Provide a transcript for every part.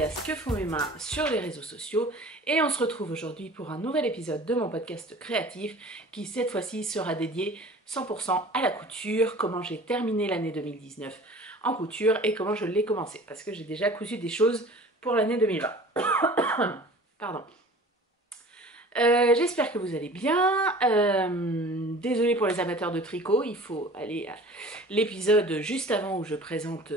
alias Que font mes mains sur les réseaux sociaux et on se retrouve aujourd'hui pour un nouvel épisode de mon podcast créatif qui cette fois-ci sera dédié 100% à la couture, comment j'ai terminé l'année 2019 en couture et comment je l'ai commencé parce que j'ai déjà cousu des choses pour l'année 2020. Pardon. J'espère que vous allez bien. Désolée pour les amateurs de tricot, il faut aller à l'épisode juste avant où je présente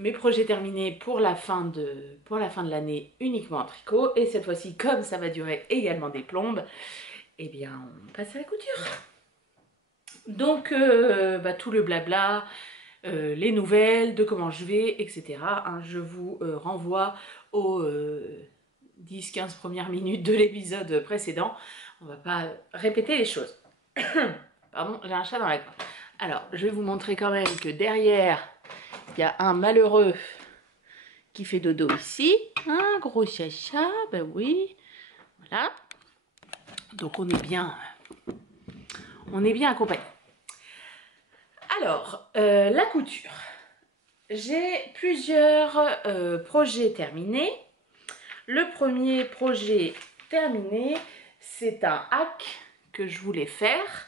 mes projets terminés pour la fin de l'année uniquement en tricot. Et cette fois-ci, comme ça va durer également des plombes, eh bien on passe à la couture. Donc tout le blabla, les nouvelles, de comment je vais, etc. Hein, je vous renvoie aux 10-15 premières minutes de l'épisode précédent. On va pas répéter les choses. Pardon, j'ai un chat dans la gorge. Alors, je vais vous montrer quand même que derrière, il y a un malheureux qui fait dodo ici. Un gros chacha, ben oui. Voilà. Donc on est bien accompagné. Alors, la couture. J'ai plusieurs projets terminés. Le premier projet terminé, c'est un hack que je voulais faire.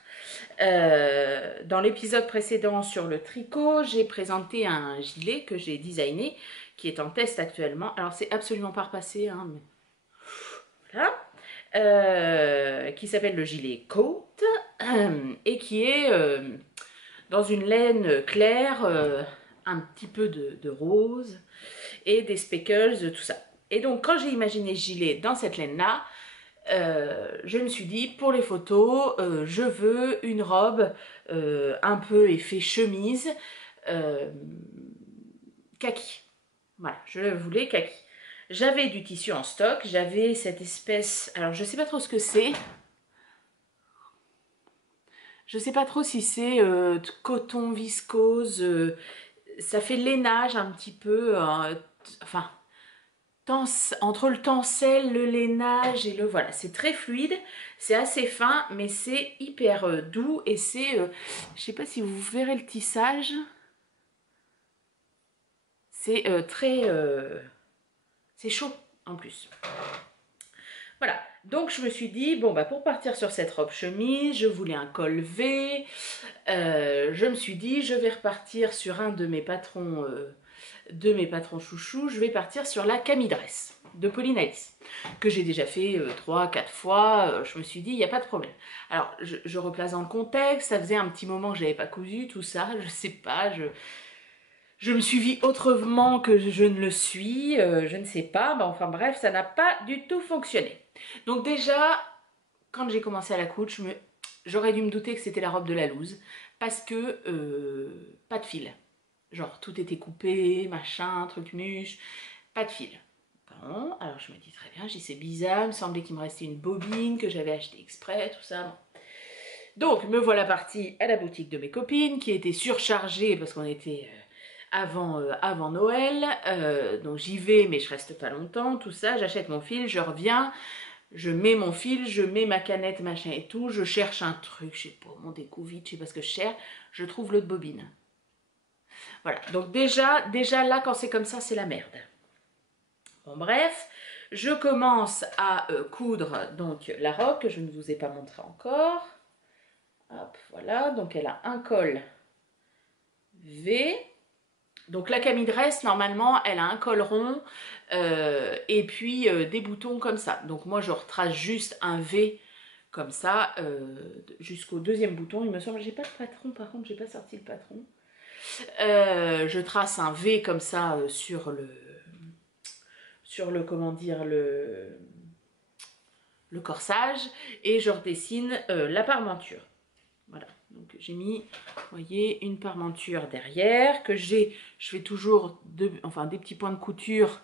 Dans l'épisode précédent sur le tricot, j'ai présenté un gilet que j'ai designé, qui est en test actuellement. Alors, c'est absolument pas repassé, hein, mais voilà. Qui s'appelle le gilet Coat, et qui est dans une laine claire, un petit peu de rose, et des speckles, tout ça. Et donc, quand j'ai imaginé ce gilet dans cette laine-là, je me suis dit, pour les photos, je veux une robe un peu effet chemise, kaki. Voilà, je voulais kaki. J'avais du tissu en stock, j'avais cette espèce... Alors, je sais pas trop ce que c'est. Je sais pas trop si c'est coton viscose. Ça fait lainage un petit peu. Enfin... entre le tencel, le lainage et le... Voilà, c'est très fluide, c'est assez fin, mais c'est hyper doux et c'est... je sais pas si vous verrez le tissage. C'est très... c'est chaud en plus. Voilà, donc je me suis dit, bon bah pour partir sur cette robe chemise, je voulais un col V. Je me suis dit, je vais repartir sur un de mes patrons chouchous, je vais partir sur la Camille Dress de Pauline Alice, que j'ai déjà fait 3-4 fois. Je me suis dit, il n'y a pas de problème. Alors, je replace dans le contexte, ça faisait un petit moment que je n'avais pas cousu, tout ça, je sais pas, je me suis vue autrement que je ne le suis, je ne sais pas, mais enfin bref, ça n'a pas du tout fonctionné. Donc déjà, quand j'ai commencé à la coudre, j'aurais dû me douter que c'était la robe de la loose, parce que pas de fil. Genre, tout était coupé, machin, truc muche, pas de fil. Bon, alors je me dis très bien, j'ai c'est bizarre, il me semblait qu'il me restait une bobine que j'avais achetée exprès, tout ça. Bon. Donc, me voilà partie à la boutique de mes copines, qui était surchargée parce qu'on était avant Noël. Donc j'y vais, mais je reste pas longtemps, tout ça, j'achète mon fil, je reviens, je mets mon fil, je mets ma canette, machin et tout, je cherche un truc, je sais pas, mon découvite, je sais pas ce que je cherche, je trouve l'autre bobine. Voilà, donc déjà là, quand c'est comme ça, c'est la merde. Bon, bref, je commence à coudre donc la robe que je ne vous ai pas montré encore. Hop, voilà, donc elle a un col V. Donc la Camille Dress, normalement, elle a un col rond et puis des boutons comme ça. Donc moi, je retrace juste un V comme ça jusqu'au deuxième bouton. Il me semble, j'ai pas de patron, par contre, j'ai pas sorti le patron. Je trace un V comme ça sur le comment dire, le corsage et je redessine la parmenture. Voilà, donc j'ai mis, vous voyez, une parmenture derrière que je fais toujours des petits points de couture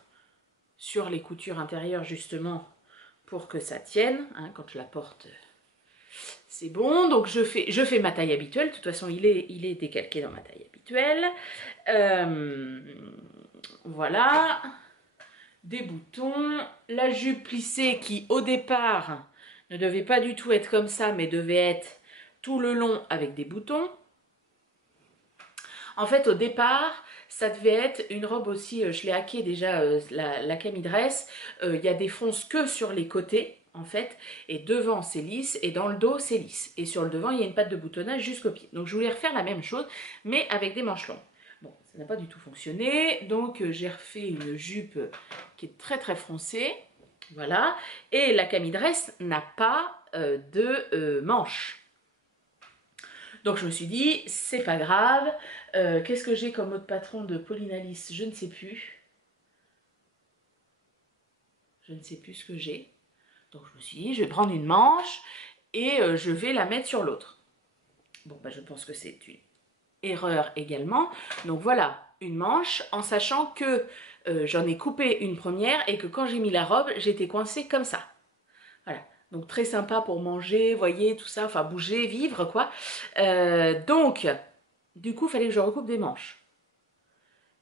sur les coutures intérieures justement pour que ça tienne, hein, quand je la porte. C'est bon, donc je fais ma taille habituelle. De toute façon, il est décalqué dans ma taille habituelle. Voilà. Des boutons. La jupe plissée qui, au départ, ne devait pas du tout être comme ça, mais devait être tout le long avec des boutons. En fait, au départ, Ça devait être une robe aussi, je l'ai hacké déjà, la camidress. Il y a des fonces que sur les côtés, en fait, et devant c'est lisse, et dans le dos c'est lisse. Et sur le devant, il y a une patte de boutonnage jusqu'au pied. Donc je voulais refaire la même chose, mais avec des manches longues. Bon, ça n'a pas du tout fonctionné, donc j'ai refait une jupe qui est très très foncée, voilà. Et la camidress n'a pas de manches. Donc je me suis dit, c'est pas grave. Qu'est-ce que j'ai comme autre patron de Pauline Alice? Je ne sais plus. Je ne sais plus ce que j'ai. Donc je me suis dit, je vais prendre une manche et je vais la mettre sur l'autre. Bon, bah, je pense que c'est une erreur également. Donc voilà, une manche, en sachant que j'en ai coupé une première et que quand j'ai mis la robe, j'étais coincée comme ça. Voilà. Donc très sympa pour manger, voyez, tout ça, enfin bouger, vivre, quoi. Donc, du coup, il fallait que je recoupe des manches.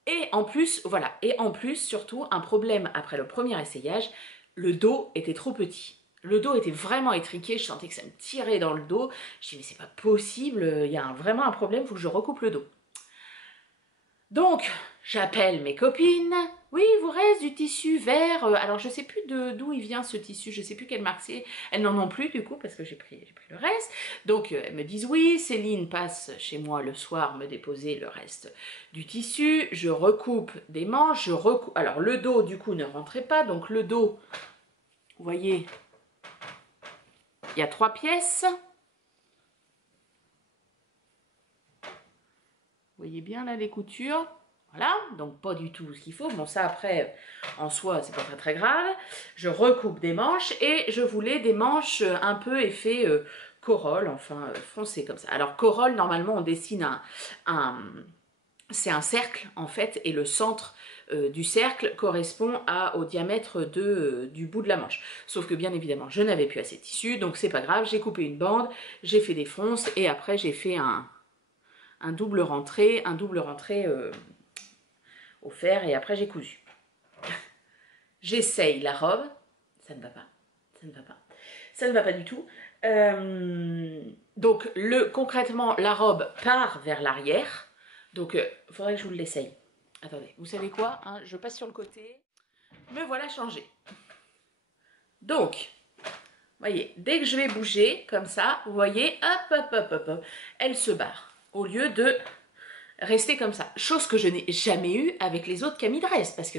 Et en plus, voilà, et en plus, surtout, un problème après le premier essayage, le dos était trop petit. Le dos était vraiment étriqué, je sentais que ça me tirait dans le dos. Je me dis, mais c'est pas possible, il y a vraiment un problème, il faut que je recoupe le dos. Donc, j'appelle mes copines. Oui, il vous reste du tissu vert. Alors, je ne sais plus d'où il vient ce tissu. Je ne sais plus quelle marque c'est. Elles n'en ont plus, du coup, parce que j'ai pris le reste. Donc, elles me disent oui. Céline passe chez moi le soir me déposer le reste du tissu. Je recoupe des manches. Alors, le dos, du coup, ne rentrait pas. Donc, le dos, vous voyez, il y a 3 pièces. Vous voyez bien là les coutures, voilà, donc pas du tout ce qu'il faut. Bon, ça après, en soi, c'est pas très très grave. Je recoupe des manches et je voulais des manches un peu effet corolle, enfin foncé comme ça. Alors corolle, normalement on dessine c'est un cercle en fait, et le centre du cercle correspond au diamètre du bout de la manche. Sauf que bien évidemment, je n'avais plus assez de tissu, donc c'est pas grave, j'ai coupé une bande, j'ai fait des fronces et après j'ai fait un double rentré au fer et après j'ai cousu. J'essaye la robe, ça ne va pas, ça ne va pas, ça ne va pas du tout. Donc concrètement la robe part vers l'arrière, donc il faudrait que je vous l'essaye. Attendez, vous savez quoi, hein, je passe sur le côté, me voilà changé. Donc, voyez, dès que je vais bouger comme ça, vous voyez, hop, hop, hop, hop, hop, elle se barre au lieu de rester comme ça. Chose que je n'ai jamais eue avec les autres camidress, parce que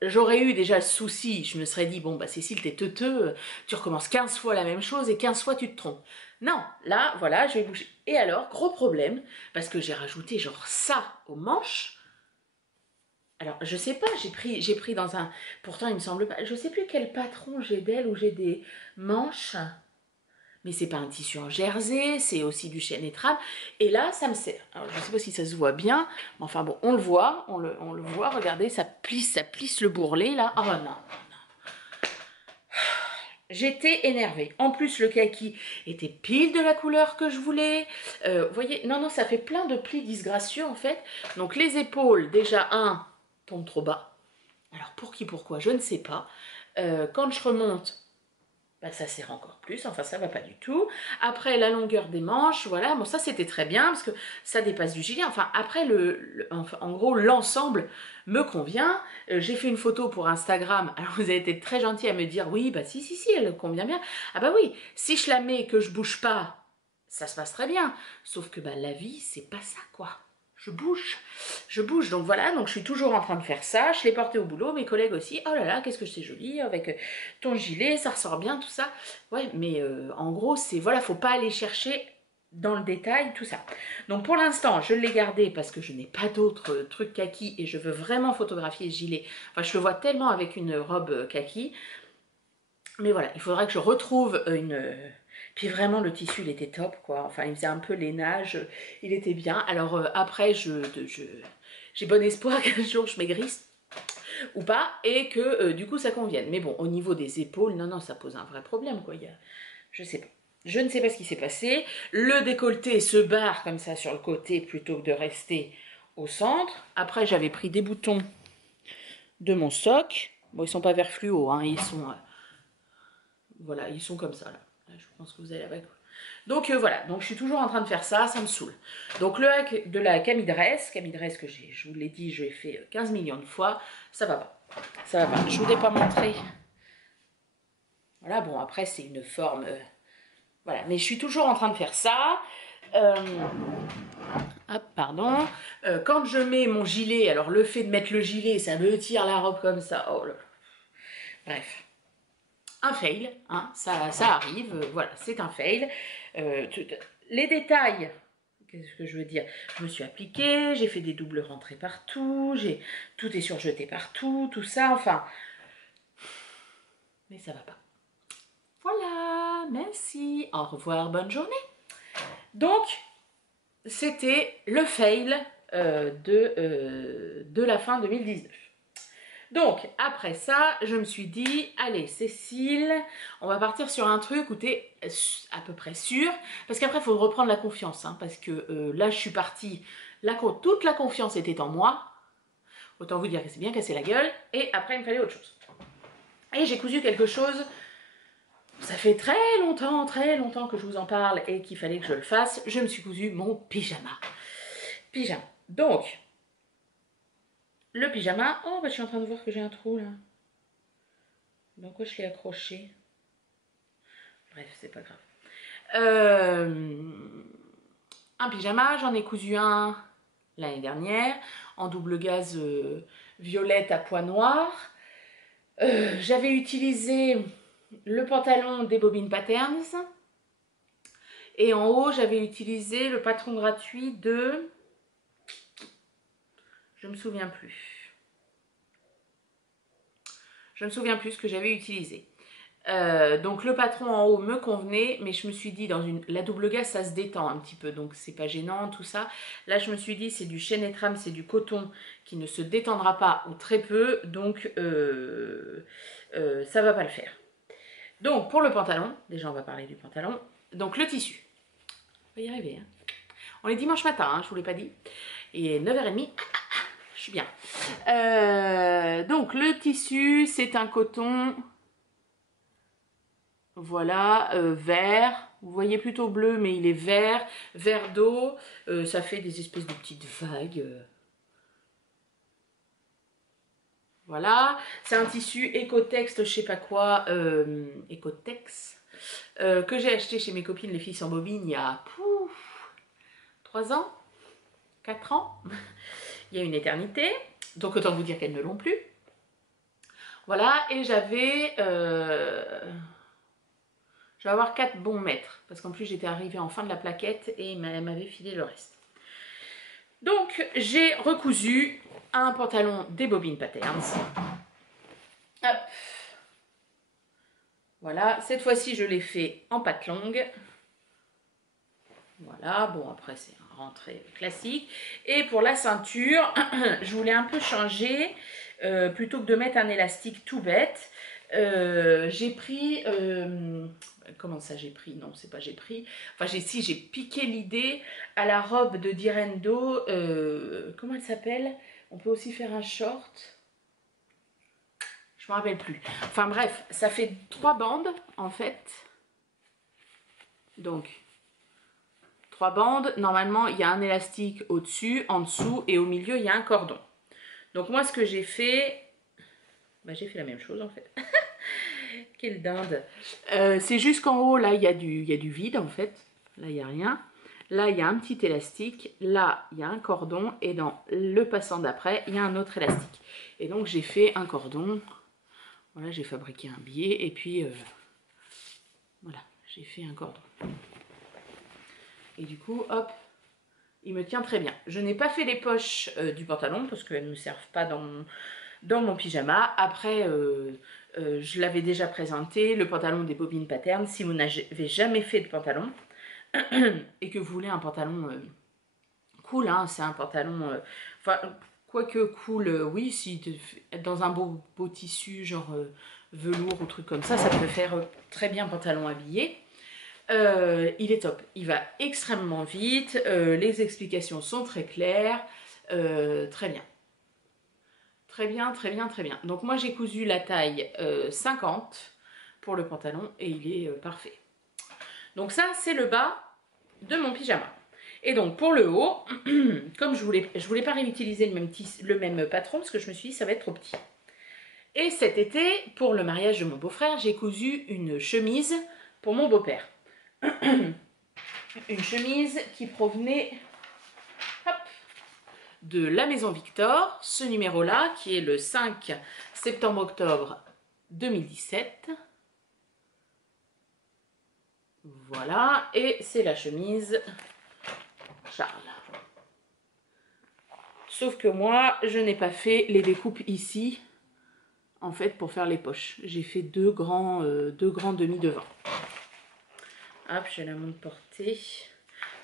j'aurais eu déjà le souci, je me serais dit, bon, bah Cécile, t'es teuteux, tu recommences 15 fois la même chose et 15 fois tu te trompes. Non, là, voilà, je vais bouger. Et alors, gros problème, parce que j'ai rajouté genre ça aux manches. Alors, je sais pas, j'ai pris dans un... Pourtant, il me semble pas... Je sais plus quel patron j'ai d'elle, où j'ai des manches... Mais c'est pas un tissu en jersey, c'est aussi du chêne et trame. Et là, ça me sert. Alors, je sais pas si ça se voit bien, mais enfin bon, on le voit, on le voit. Regardez, ça plisse le bourrelet là. Oh non, non. J'étais énervée. En plus, le kaki était pile de la couleur que je voulais. Vous voyez, non, non, ça fait plein de plis disgracieux en fait. Donc les épaules, déjà tombent trop bas. Alors pour qui, pourquoi, je ne sais pas. Quand je remonte, bah, ça serre encore plus, enfin ça va pas du tout. Après la longueur des manches, voilà, bon ça c'était très bien parce que ça dépasse du gilet. Enfin après en gros l'ensemble me convient. J'ai fait une photo pour Instagram, alors vous avez été très gentil à me dire oui bah si elle convient bien. Ah bah oui, si je la mets que je bouge pas, ça se passe très bien. Sauf que bah la vie c'est pas ça quoi. Je bouge, donc voilà, donc je suis toujours en train de faire ça, je l'ai porté au boulot, mes collègues aussi, oh là là, qu'est-ce que c'est joli, avec ton gilet, ça ressort bien, tout ça, ouais, mais en gros, c'est, voilà, faut pas aller chercher dans le détail, tout ça. Donc pour l'instant, je l'ai gardé parce que je n'ai pas d'autres trucs kaki et je veux vraiment photographier ce gilet, enfin, je le vois tellement avec une robe kaki, mais voilà, il faudra que je retrouve puis vraiment, le tissu, il était top, quoi. Enfin, il faisait un peu lainage, il était bien. Alors après, j'ai bon espoir qu'un jour je maigrisse ou pas et que du coup ça convienne. Mais bon, au niveau des épaules, non, ça pose un vrai problème, quoi. Je sais pas. Je ne sais pas ce qui s'est passé. Le décolleté se barre comme ça sur le côté plutôt que de rester au centre. Après, j'avais pris des boutons de mon soc. Bon, ils sont pas vert fluo, hein. Ils sont... voilà, ils sont comme ça, là. Je pense que vous allez avec. Donc voilà, donc je suis toujours en train de faire ça, ça me saoule. Donc le hack de la Camidress que je vous l'ai dit, je l'ai fait 15 millions de fois, ça va pas. Ça va pas. Je vous l'ai pas montré. Voilà, bon après c'est une forme... voilà, mais je suis toujours en train de faire ça. Hop, pardon. Quand je mets mon gilet, alors le fait de mettre le gilet, ça me tire la robe comme ça. Oh là là. Bref. Un fail, hein, ça arrive, voilà, c'est un fail. Les détails, qu'est-ce que je veux dire? Je me suis appliquée, j'ai fait des doubles rentrées partout, tout est surjeté partout, tout ça, enfin. Mais ça va pas. Voilà, merci, au revoir, bonne journée. Donc, c'était le fail de la fin 2019. Donc, après ça, je me suis dit, allez, Cécile, on va partir sur un truc où tu es à peu près sûre. Parce qu'après, il faut reprendre la confiance. Hein, parce que là, je suis partie, toute la confiance était en moi. Autant vous dire que c'est bien cassé la gueule. Et après, il me fallait autre chose. Et j'ai cousu quelque chose. Ça fait très longtemps que je vous en parle et qu'il fallait que je le fasse. Je me suis cousu mon pyjama. Pyjama. Donc, le pyjama... Oh, bah, je suis en train de voir que j'ai un trou, là. Dans quoi je l'ai accroché? Bref, c'est pas grave. Un pyjama, j'en ai cousu un l'année dernière, en double gaze violette à pois noirs. J'avais utilisé le pantalon des Bobines Patterns. Et en haut, j'avais utilisé le patron gratuit de... Je ne me souviens plus. Je ne me souviens plus ce que j'avais utilisé. Donc le patron en haut me convenait, mais je me suis dit, la double gaze, ça se détend un petit peu, donc c'est pas gênant, tout ça. Là, je me suis dit, c'est du chêne et trame, c'est du coton qui ne se détendra pas ou très peu, donc ça va pas le faire. Donc pour le pantalon, déjà on va parler du pantalon, donc le tissu. On va y arriver, hein. On est dimanche matin, hein, je vous l'ai pas dit, et 9h30, je suis bien. Donc le tissu, c'est un coton... Voilà, vert, vous voyez plutôt bleu, mais il est vert, vert d'eau, ça fait des espèces de petites vagues. Voilà, c'est un tissu Ecotex, je sais pas quoi, Ecotex, que j'ai acheté chez mes copines, les filles sans bobine, il y a 3 ans, 4 ans, il y a une éternité, donc autant vous dire qu'elles ne l'ont plus. Voilà, et j'avais... je vais avoir 4 bons mètres, parce qu'en plus j'étais arrivée en fin de la plaquette et elle m'avait filé le reste. Donc j'ai recousu un pantalon des Bobines Patterns. Hop. Voilà, cette fois-ci je l'ai fait en patte longue. Voilà, bon après c'est un rentré classique. Et pour la ceinture, je voulais un peu changer, plutôt que de mettre un élastique tout bête. J'ai pris... comment ça j'ai pris? Non, c'est pas j'ai pris. Enfin, j'ai piqué l'idée à la robe de Direndo. Comment elle s'appelle? On peut aussi faire un short. Je me rappelle plus. Enfin bref, ça fait 3 bandes en fait. Donc, 3 bandes. Normalement, il y a un élastique au-dessus, en dessous et au milieu, il y a un cordon. Donc moi, ce que j'ai fait... Bah, j'ai fait la même chose en fait. Quelle dinde. C'est juste qu'en haut, là, il y a du vide, en fait. Là, il n'y a rien. Là, il y a un petit élastique. Là, il y a un cordon. Et dans le passant d'après, il y a un autre élastique. Et donc, j'ai fait un cordon. Voilà, j'ai fabriqué un biais. Et puis, voilà, j'ai fait un cordon. Et du coup, hop, il me tient très bien. Je n'ai pas fait les poches du pantalon parce qu'elles ne me servent pas dans mon pyjama. Après... je l'avais déjà présenté, le pantalon des Bobines Patterns. Si vous n'avez jamais fait de pantalon et que vous voulez un pantalon cool, hein, c'est un pantalon, enfin, quoique cool, oui, si dans un beau tissu, genre velours ou truc comme ça peut faire très bien pantalon habillé. Il est top, il va extrêmement vite, les explications sont très claires, très bien. Très bien, très bien, très bien. Donc moi j'ai cousu la taille 50 pour le pantalon et il est parfait. Donc ça, c'est le bas de mon pyjama. Et donc pour le haut, comme je voulais pas réutiliser le même patron parce que je me suis dit ça va être trop petit. Et cet été, pour le mariage de mon beau-frère, j'ai cousu une chemise pour mon beau-père. Une chemise qui provenait hop, de la Maison Victor, ce numéro-là qui est le 5 septembre-octobre 2017. Voilà, et c'est la chemise Charles. Sauf que moi, je n'ai pas fait les découpes ici, en fait, pour faire les poches. J'ai fait deux grands demi devant. Hop, je la montre portée.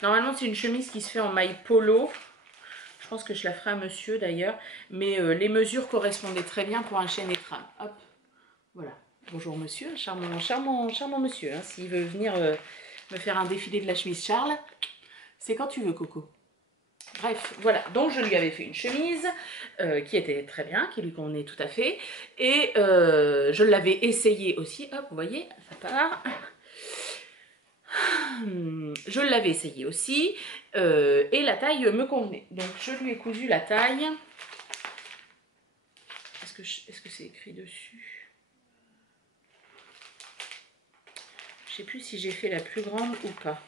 Normalement, c'est une chemise qui se fait en maille polo. Je pense que je la ferai à monsieur d'ailleurs. Mais les mesures correspondaient très bien pour un chêne et trame. Hop, voilà. Bonjour monsieur, charmant monsieur. Hein, s'il veut venir me faire un défilé de la chemise Charles, c'est quand tu veux, Coco. Bref, voilà, donc je lui avais fait une chemise qui était très bien, qui lui convenait tout à fait. Et je l'avais essayée aussi, hop, vous voyez, ça part. Je l'avais essayée aussi, et la taille me convenait. Donc je lui ai cousu la taille. Est-ce que c'est écrit dessus? Je sais plus si j'ai fait la plus grande ou pas.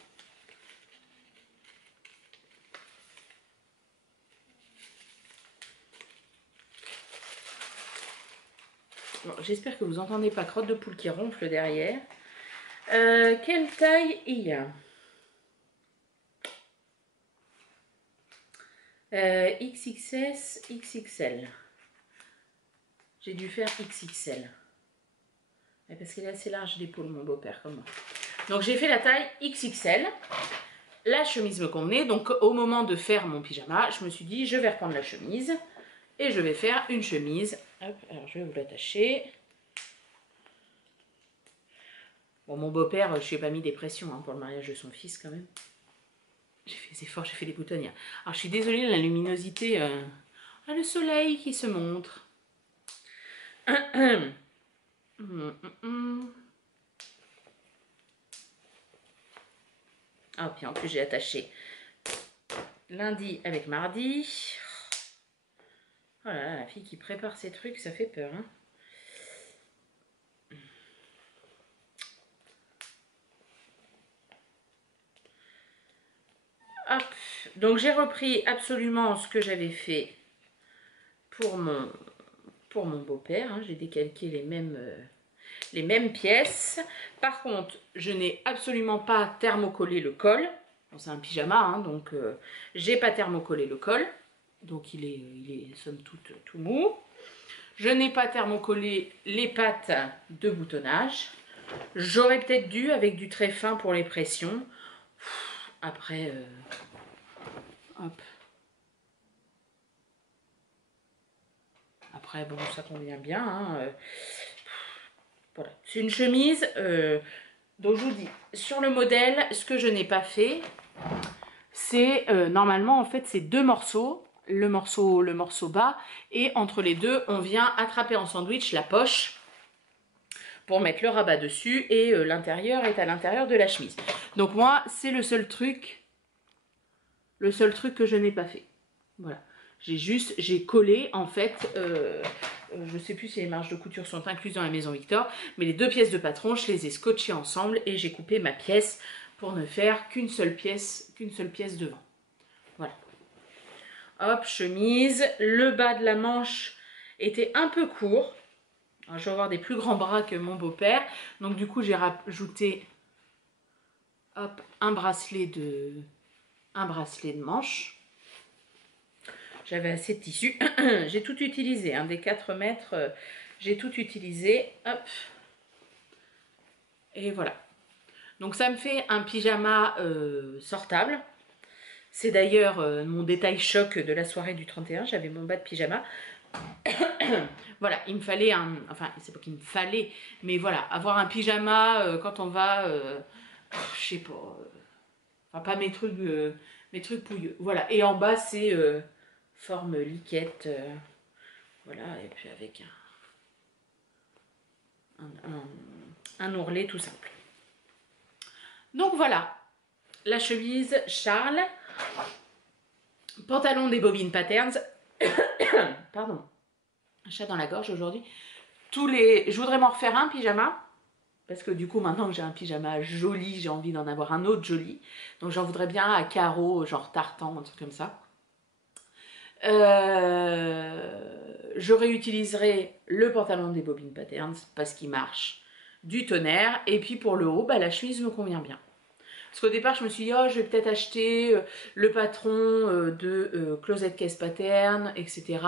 Bon, j'espère que vous n'entendez pas crotte de poule qui ronfle derrière. Quelle taille il y a? XXS, XXL. J'ai dû faire XXL. Parce qu'il est assez large d'épaule, mon beau-père, comme moi. Donc j'ai fait la taille XXL. La chemise me convenait. Donc au moment de faire mon pyjama, je me suis dit, je vais reprendre la chemise. Et je vais faire une chemise. Hop, alors je vais vous l'attacher. Bon, mon beau-père, je lui ai pas mis des pressions hein, pour le mariage de son fils quand même. J'ai fait des efforts, j'ai fait des boutonnières. Alors je suis désolée, la luminosité... Ah, le soleil qui se montre. Ah, puis en plus j'ai attaché lundi avec mardi. Oh là là, la fille qui prépare ses trucs, ça fait peur. Hein. Hop, donc j'ai repris absolument ce que j'avais fait pour mon beau-père. Hein. J'ai décalqué les mêmes pièces. Par contre, je n'ai absolument pas thermocollé le col. Bon, c'est un pyjama, hein, donc j'ai pas thermocollé le col. Donc il est somme toute tout mou. Je n'ai pas thermocollé les pattes de boutonnage. J'aurais peut-être dû avec du très fin pour les pressions. Après, hop. Après, bon, ça convient bien. Hein, voilà. C'est une chemise. Donc, je vous dis, sur le modèle, ce que je n'ai pas fait, c'est normalement, en fait, c'est deux morceaux. Le morceau bas. Et entre les deux, on vient attraper en sandwich la poche pour mettre le rabat dessus. Et l'intérieur est à l'intérieur de la chemise. Donc, moi, c'est le seul truc que je n'ai pas fait. Voilà. J'ai collé, en fait, je ne sais plus si les marges de couture sont incluses dans la Maison Victor, mais les deux pièces de patron, je les ai scotchées ensemble et j'ai coupé ma pièce pour ne faire qu'une seule pièce devant. Voilà. Hop, chemise. Le bas de la manche était un peu court. Alors, je vais avoir des plus grands bras que mon beau-père. Donc, du coup, j'ai rajouté hop, un bracelet de manche. J'avais assez de tissu. J'ai tout utilisé. Hein, des 4 mètres, j'ai tout utilisé. Hop. Et voilà. Donc ça me fait un pyjama sortable. C'est d'ailleurs mon détail choc de la soirée du 31. J'avais mon bas de pyjama. Voilà, il me fallait un... Enfin, c'est pas qu'il me fallait, mais voilà, avoir un pyjama quand on va... je sais pas... enfin, pas mes trucs pouilleux. Voilà, et en bas, c'est forme liquette. Voilà, et puis avec un ourlet tout simple. Donc voilà, la chemise Charles, pantalon des Bobines Patterns, pardon, un chat dans la gorge aujourd'hui. Je voudrais m'en refaire un pyjama, parce que du coup maintenant que j'ai un pyjama joli, j'ai envie d'en avoir un autre joli. Donc j'en voudrais bien à carreaux, genre tartan, un truc comme ça. Je réutiliserai le pantalon des Bobines Patterns parce qu'il marche du tonnerre. Et puis pour le haut, bah, la chemise me convient bien. Parce qu'au départ, je me suis dit, oh, je vais peut-être acheter le patron de Closet Case Pattern, etc.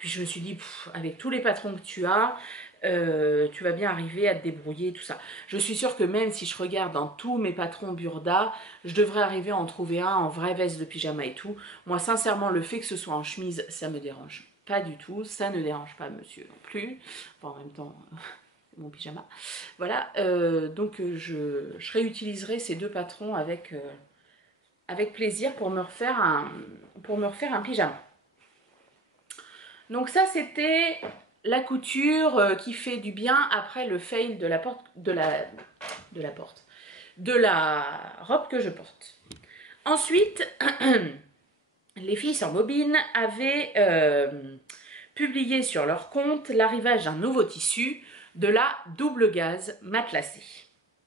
Puis je me suis dit, avec tous les patrons que tu as, tu vas bien arriver à te débrouiller, tout ça. Je suis sûre que même si je regarde dans tous mes patrons Burda, je devrais arriver à en trouver un en vraie veste de pyjama et tout. Moi, sincèrement, le fait que ce soit en chemise, ça me dérange pas du tout. Ça ne dérange pas monsieur non plus. Bon, en même temps... mon pyjama. Voilà, donc je réutiliserai ces deux patrons avec plaisir pour me refaire un pyjama. Donc ça, c'était la couture qui fait du bien après le fail de la robe que je porte. Ensuite, les filles sans bobine avaient publié sur leur compte l'arrivage d'un nouveau tissu, de la double gaze matelassée.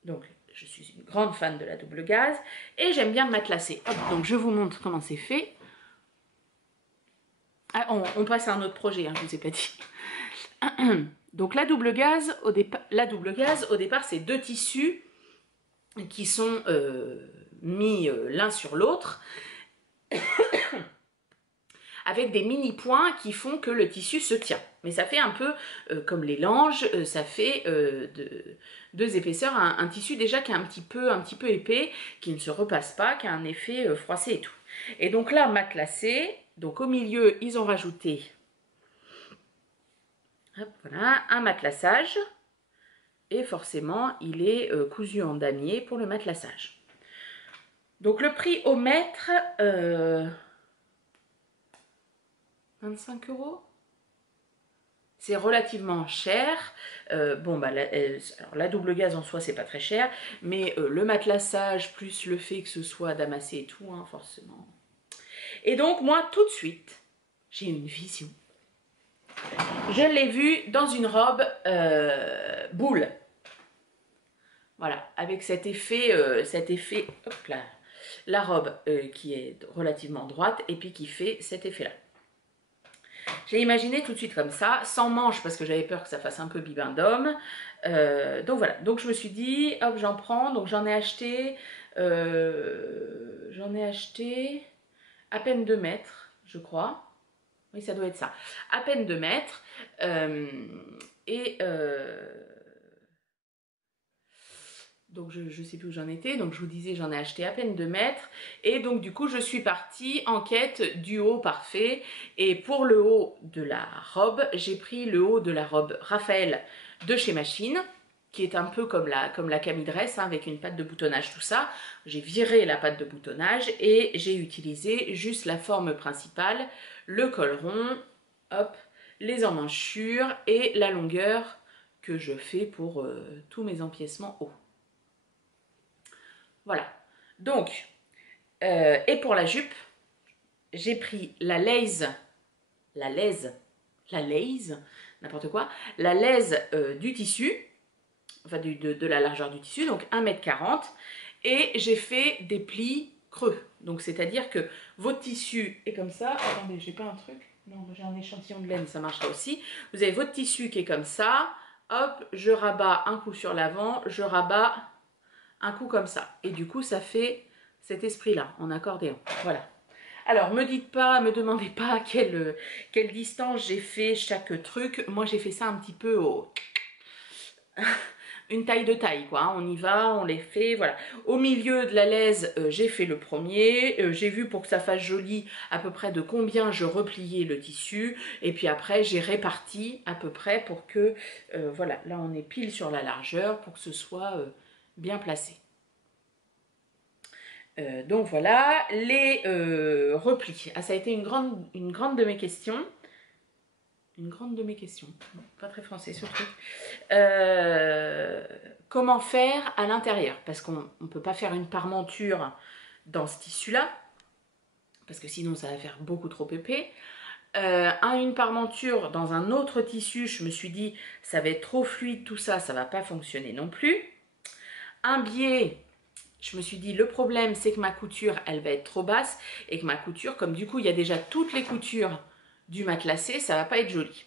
Donc, je suis une grande fan de la double gaze et j'aime bien matelassée. Hop, donc je vous montre comment c'est fait. Ah, on passe à un autre projet, hein, je ne vous ai pas dit. Donc la double gaze, au départ, c'est deux tissus qui sont mis l'un sur l'autre avec des mini points qui font que le tissu se tient. Mais ça fait un peu comme les langes, ça fait deux épaisseurs, un tissu déjà qui est un petit peu épais, qui ne se repasse pas, qui a un effet froissé et tout. Et donc là, matelassé, donc au milieu, ils ont rajouté hop, voilà, un matelassage. Et forcément, il est cousu en damier pour le matelassage. Donc le prix au mètre... 25 €. C'est relativement cher. Bon, bah, alors, la double gaze en soi, c'est pas très cher. Mais le matelassage, plus le fait que ce soit damassé et tout, hein, forcément. Et donc, moi, tout de suite, j'ai une vision. Je l'ai vue dans une robe boule. Voilà, avec cet effet hop là, la robe qui est relativement droite et puis qui fait cet effet-là. J'ai imaginé tout de suite comme ça, sans manches parce que j'avais peur que ça fasse un peu bibin d'homme. Donc voilà, donc je me suis dit, hop, j'en prends. Donc j'en ai acheté à peine 2 mètres, je crois. Oui, ça doit être ça. À peine 2 mètres. Donc je ne sais plus où j'en étais, donc je vous disais j'en ai acheté à peine 2 mètres et donc du coup je suis partie en quête du haut parfait et pour le haut de la robe, j'ai pris le haut de la robe Raphaël de chez Machine qui est un peu comme la camidress hein, avec une patte de boutonnage tout ça. J'ai viré la patte de boutonnage et j'ai utilisé juste la forme principale, le col rond, hop, les emmanchures et la longueur que je fais pour tous mes empiècements hauts. Voilà, donc, et pour la jupe, j'ai pris la laise, n'importe quoi, la laise du tissu, enfin de la largeur du tissu, donc 1,40 m, et j'ai fait des plis creux. Donc c'est-à-dire que votre tissu est comme ça, attendez, j'ai pas un truc, non, j'ai un échantillon de laine, ça marchera aussi. Vous avez votre tissu qui est comme ça, hop, je rabats un coup sur l'avant, je rabats un coup comme ça. Et du coup, ça fait cet esprit-là, en accordéon. Voilà. Alors, me demandez pas quelle distance j'ai fait chaque truc. Moi, j'ai fait ça un petit peu au... une taille de taille, quoi. Hein. On y va, on les fait, voilà. Au milieu de la laise, j'ai fait le premier. J'ai vu pour que ça fasse joli à peu près de combien je repliais le tissu. Et puis après, j'ai réparti à peu près pour que, voilà, là, on est pile sur la largeur pour que ce soit... bien placé. Donc voilà, les replis. Ah, ça a été une grande de mes questions. une grande de mes questions. Pas très français ce truc. Comment faire à l'intérieur? Parce qu'on ne peut pas faire une parmenture dans ce tissu-là, parce que sinon ça va faire beaucoup trop épais. Une parmenture dans un autre tissu, je me suis dit, ça va être trop fluide, tout ça, ça va pas fonctionner non plus. Un biais, je me suis dit, le problème, c'est que ma couture, elle va être trop basse, et que ma couture, comme du coup, il y a déjà toutes les coutures du matelassé, ça va pas être joli.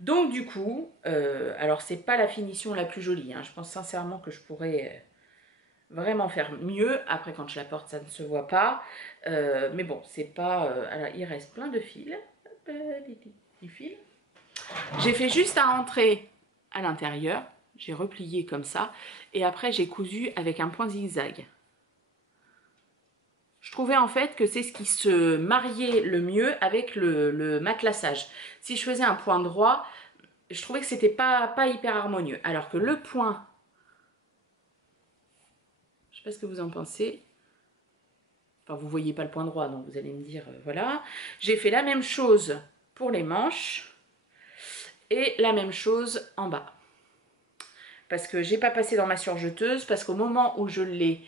Donc du coup, alors c'est pas la finition la plus jolie, hein, je pense sincèrement que je pourrais vraiment faire mieux. Après, quand je la porte, ça ne se voit pas, mais bon, c'est pas... alors, il reste plein de fils. Des fils. J'ai fait juste à rentrer à l'intérieur, j'ai replié comme ça, et après j'ai cousu avec un point zigzag. Je trouvais en fait que c'est ce qui se mariait le mieux avec le matelassage. Si je faisais un point droit, je trouvais que c'était pas hyper harmonieux. Alors que le point, je sais pas ce que vous en pensez. Enfin, vous voyez pas le point droit, donc vous allez me dire, voilà. J'ai fait la même chose pour les manches et la même chose en bas. Parce que j'ai pas passé dans ma surjeteuse, parce qu'au moment où je l'ai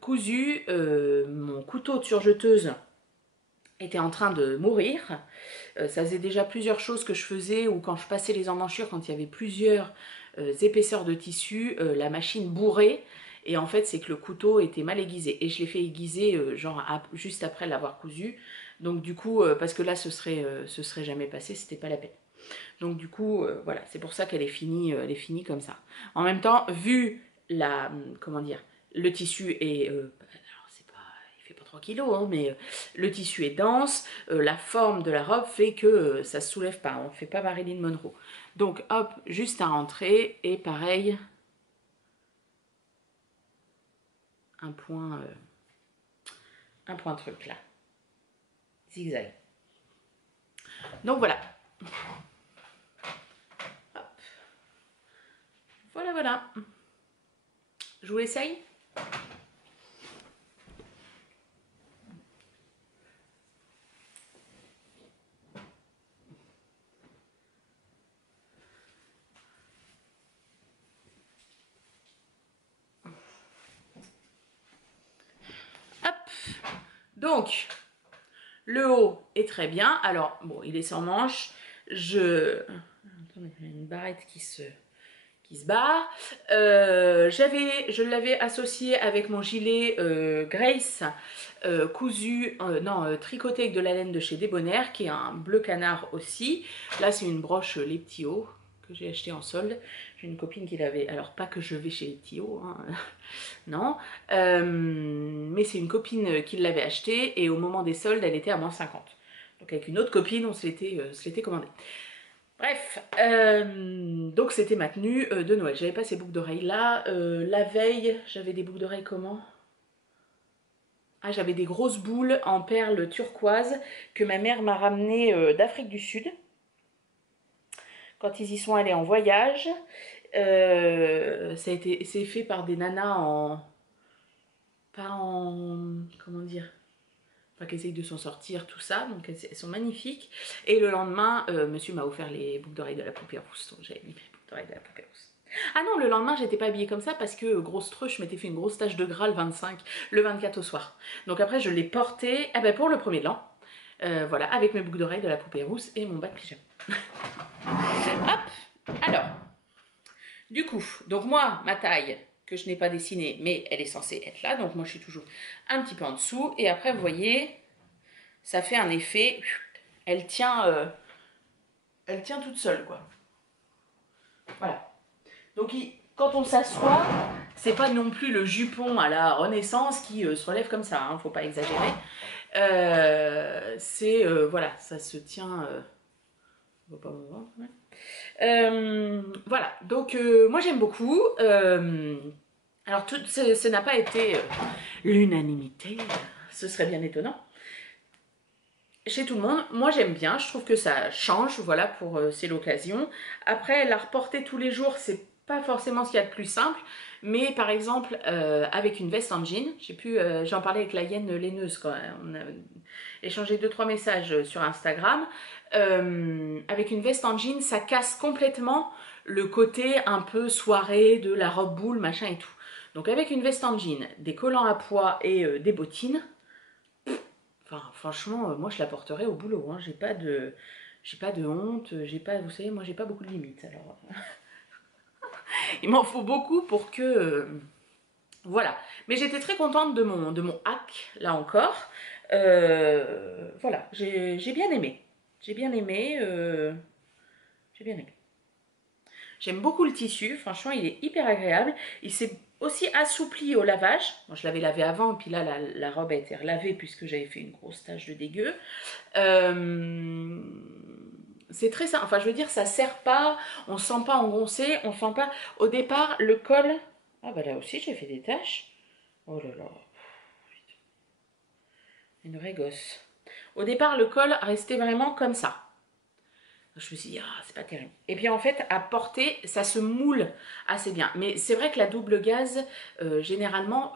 cousu, mon couteau de surjeteuse était en train de mourir. Ça faisait déjà plusieurs choses que je faisais, ou quand je passais les emmanchures, quand il y avait plusieurs épaisseurs de tissu, la machine bourrait. Et en fait, c'est que le couteau était mal aiguisé. Et je l'ai fait aiguiser juste après l'avoir cousu. Donc du coup, parce que là, ce serait jamais passé, c'était pas la peine. Donc du coup, voilà, c'est pour ça qu'elle est finie comme ça. En même temps, vu la, comment dire, le tissu est, alors c'est pas, il fait pas 3 kilos, hein, mais le tissu est dense, la forme de la robe fait que ça se soulève pas, on fait pas Marilyn Monroe. Donc hop, juste à rentrer, et pareil, un point truc là, zigzag. Donc voilà. Voilà, voilà. Je vous l'essaye. Hop. Donc, le haut est très bien. Alors, bon, il est sans manche. Attendez, il y a une barrette qui se barre. Je l'avais associé avec mon gilet Grace cousu, tricoté avec de la laine de chez Débonnaire, qui est un bleu canard aussi. Là, c'est une broche Les Petits Hauts que j'ai acheté en solde. J'ai une copine qui l'avait, alors pas que je vais chez Les Petits Hauts, hein, non, mais c'est une copine qui l'avait acheté, et au moment des soldes, elle était à moins 50. Donc avec une autre copine, on se l'était commandé. Bref, donc c'était ma tenue de Noël. J'avais pas ces boucles d'oreilles là. La veille, j'avais des boucles d'oreilles comment? Ah, j'avais des grosses boules en perles turquoise que ma mère m'a ramenées d'Afrique du Sud. Quand ils y sont allés en voyage. C'est fait par des nanas comment dire, enfin, qui essayent de s'en sortir, tout ça, donc elles sont magnifiques. Et le lendemain, monsieur m'a offert les boucles d'oreilles de la poupée rousse, donc j'avais mis mes boucles d'oreilles de la poupée rousse. Ah non, le lendemain, j'étais pas habillée comme ça parce que, grosse truche, je m'étais fait une grosse tache de gras le 24 au soir. Donc après, je l'ai porté pour le premier de l'an, voilà, avec mes boucles d'oreilles de la poupée rousse et mon bas de pyjama. Hop, alors, du coup, donc moi, ma taille, que je n'ai pas dessinée, mais elle est censée être là, donc moi je suis toujours un petit peu en dessous, et après vous voyez, ça fait un effet, elle tient toute seule, quoi. Voilà. Donc quand on s'assoit, c'est pas non plus le jupon à la Renaissance qui se relève comme ça, hein, faut pas exagérer. Voilà, ça se tient... on va pas me voir, ouais. Voilà, donc moi j'aime beaucoup. Alors ce n'a pas été l'unanimité, ce serait bien étonnant chez tout le monde. Moi j'aime bien, je trouve que ça change, voilà, c'est l'occasion. Après, la reporter tous les jours, c'est pas forcément ce qu'il y a de plus simple, mais par exemple avec une veste en jean, j'en parlais avec la hyène laineuse quand on a échangé 2-3 messages sur Instagram. Avec une veste en jean, ça casse complètement le côté un peu soirée de la robe boule, machin et tout. Donc avec une veste en jean, des collants à pois et des bottines, enfin franchement, moi je la porterai au boulot, hein. J'ai pas de honte, vous savez, moi j'ai pas beaucoup de limites, alors il m'en faut beaucoup pour que voilà. Mais j'étais très contente de mon hack, là encore. Voilà, j'ai bien aimé. J'ai bien aimé. J'aime beaucoup le tissu, franchement, il est hyper agréable. Il s'est aussi assoupli au lavage. Bon, je l'avais lavé avant, puis là, la robe a été relavée puisque j'avais fait une grosse tache de dégueu. C'est très simple, enfin je veux dire, ça serre pas, on sent pas engoncé, on sent pas... Au départ, le col... Ah bah là aussi, j'ai fait des taches. Oh là là. Une vraie gosse. Au départ, le col restait vraiment comme ça. Je me suis dit, ah, c'est pas terrible. Et puis en fait, à porter, ça se moule assez bien. Mais c'est vrai que la double gaze, généralement,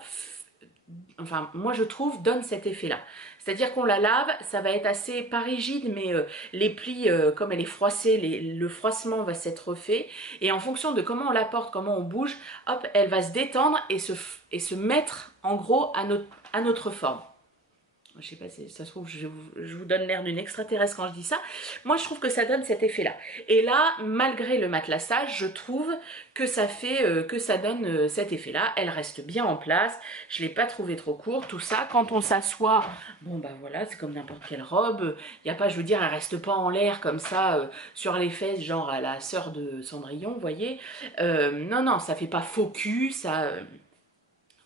enfin, moi je trouve, donne cet effet-là. C'est-à-dire qu'on la lave, ça va être assez, pas rigide, mais les plis, comme elle est froissée, le froissement va s'être refait. Et en fonction de comment on la porte, comment on bouge, hop, elle va se détendre et se mettre, en gros, à notre forme. Je sais pas si ça se trouve, je vous donne l'air d'une extraterrestre quand je dis ça. Moi, je trouve que ça donne cet effet-là. Et là, malgré le matelassage, je trouve que ça fait, que ça donne cet effet-là. Elle reste bien en place. Je ne l'ai pas trouvé trop court. Tout ça, quand on s'assoit, bon bah voilà, c'est comme n'importe quelle robe. Il n'y a pas, je veux dire, elle reste pas en l'air comme ça, sur les fesses, genre à la sœur de Cendrillon, vous voyez. Non, non, ça fait pas faux cul, ça...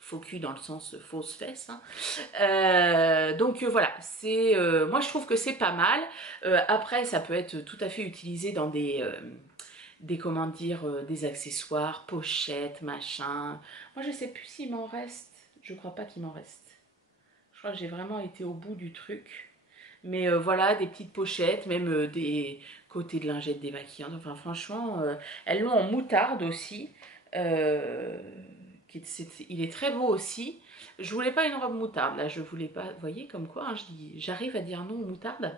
faux cul dans le sens fausse fesse, hein. Donc voilà, moi je trouve que c'est pas mal. Après ça peut être tout à fait utilisé dans comment dire, des accessoires, pochettes, machin. Moi je sais plus s'il m'en reste, je crois pas qu'il m'en reste. Je crois que j'ai vraiment été au bout du truc. Mais voilà, des petites pochettes, même des côtés de lingettes démaquillantes. Enfin franchement, elles l'ont en moutarde aussi. Il est très beau aussi. Je voulais pas une robe moutarde, là je voulais pas, vous voyez comme quoi, hein, j'arrive à dire non aux moutardes,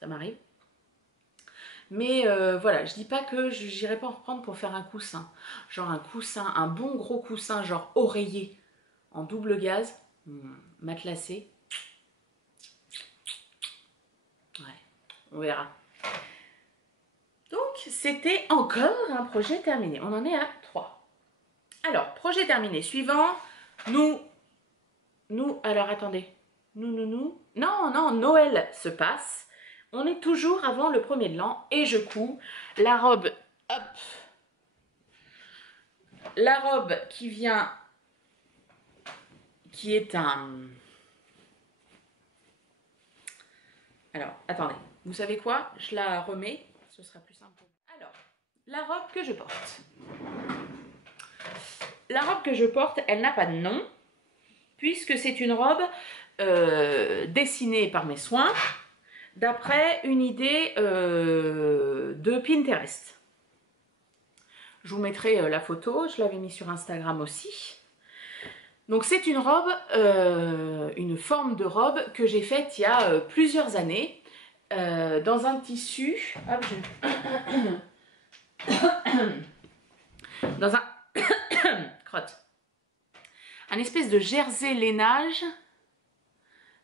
ça m'arrive. Mais voilà, je dis pas que j'irai pas en reprendre pour faire un coussin. Genre un coussin, un bon gros coussin, genre oreiller, en double gaze, matelassé. Ouais, on verra. Donc c'était encore un projet terminé, on en est à 3. Alors, projet terminé. Suivant, alors attendez. Non, Noël se passe. On est toujours avant le 1er de l'an et je couds la robe, hop. La robe qui vient, qui est un... Alors, attendez. Vous savez quoi? Je la remets, ce sera plus simple. Alors, la robe que je porte. La robe que je porte, elle n'a pas de nom, puisque c'est une robe dessinée par mes soins, d'après une idée de Pinterest. Je vous mettrai la photo, je l'avais mis sur Instagram aussi. Donc c'est une robe, une forme de robe que j'ai faite il y a plusieurs années, dans un tissu, hop, dans un... crotte. Un espèce de jersey lainage,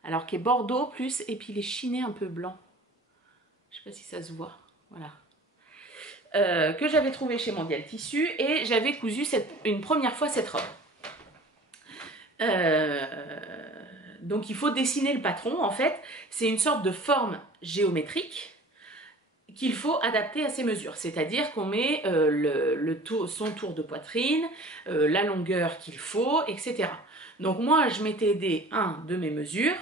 alors qui est bordeaux plus, et puis il est chiné un peu blanc. Je sais pas si ça se voit, voilà. Que j'avais trouvé chez Mondial Tissu, et j'avais cousu une première fois cette robe. Donc il faut dessiner le patron, en fait. C'est une sorte de forme géométrique qu'il faut adapter à ses mesures, c'est-à-dire qu'on met son tour de poitrine, la longueur qu'il faut, etc. Donc moi je m'étais aidée, de mes mesures,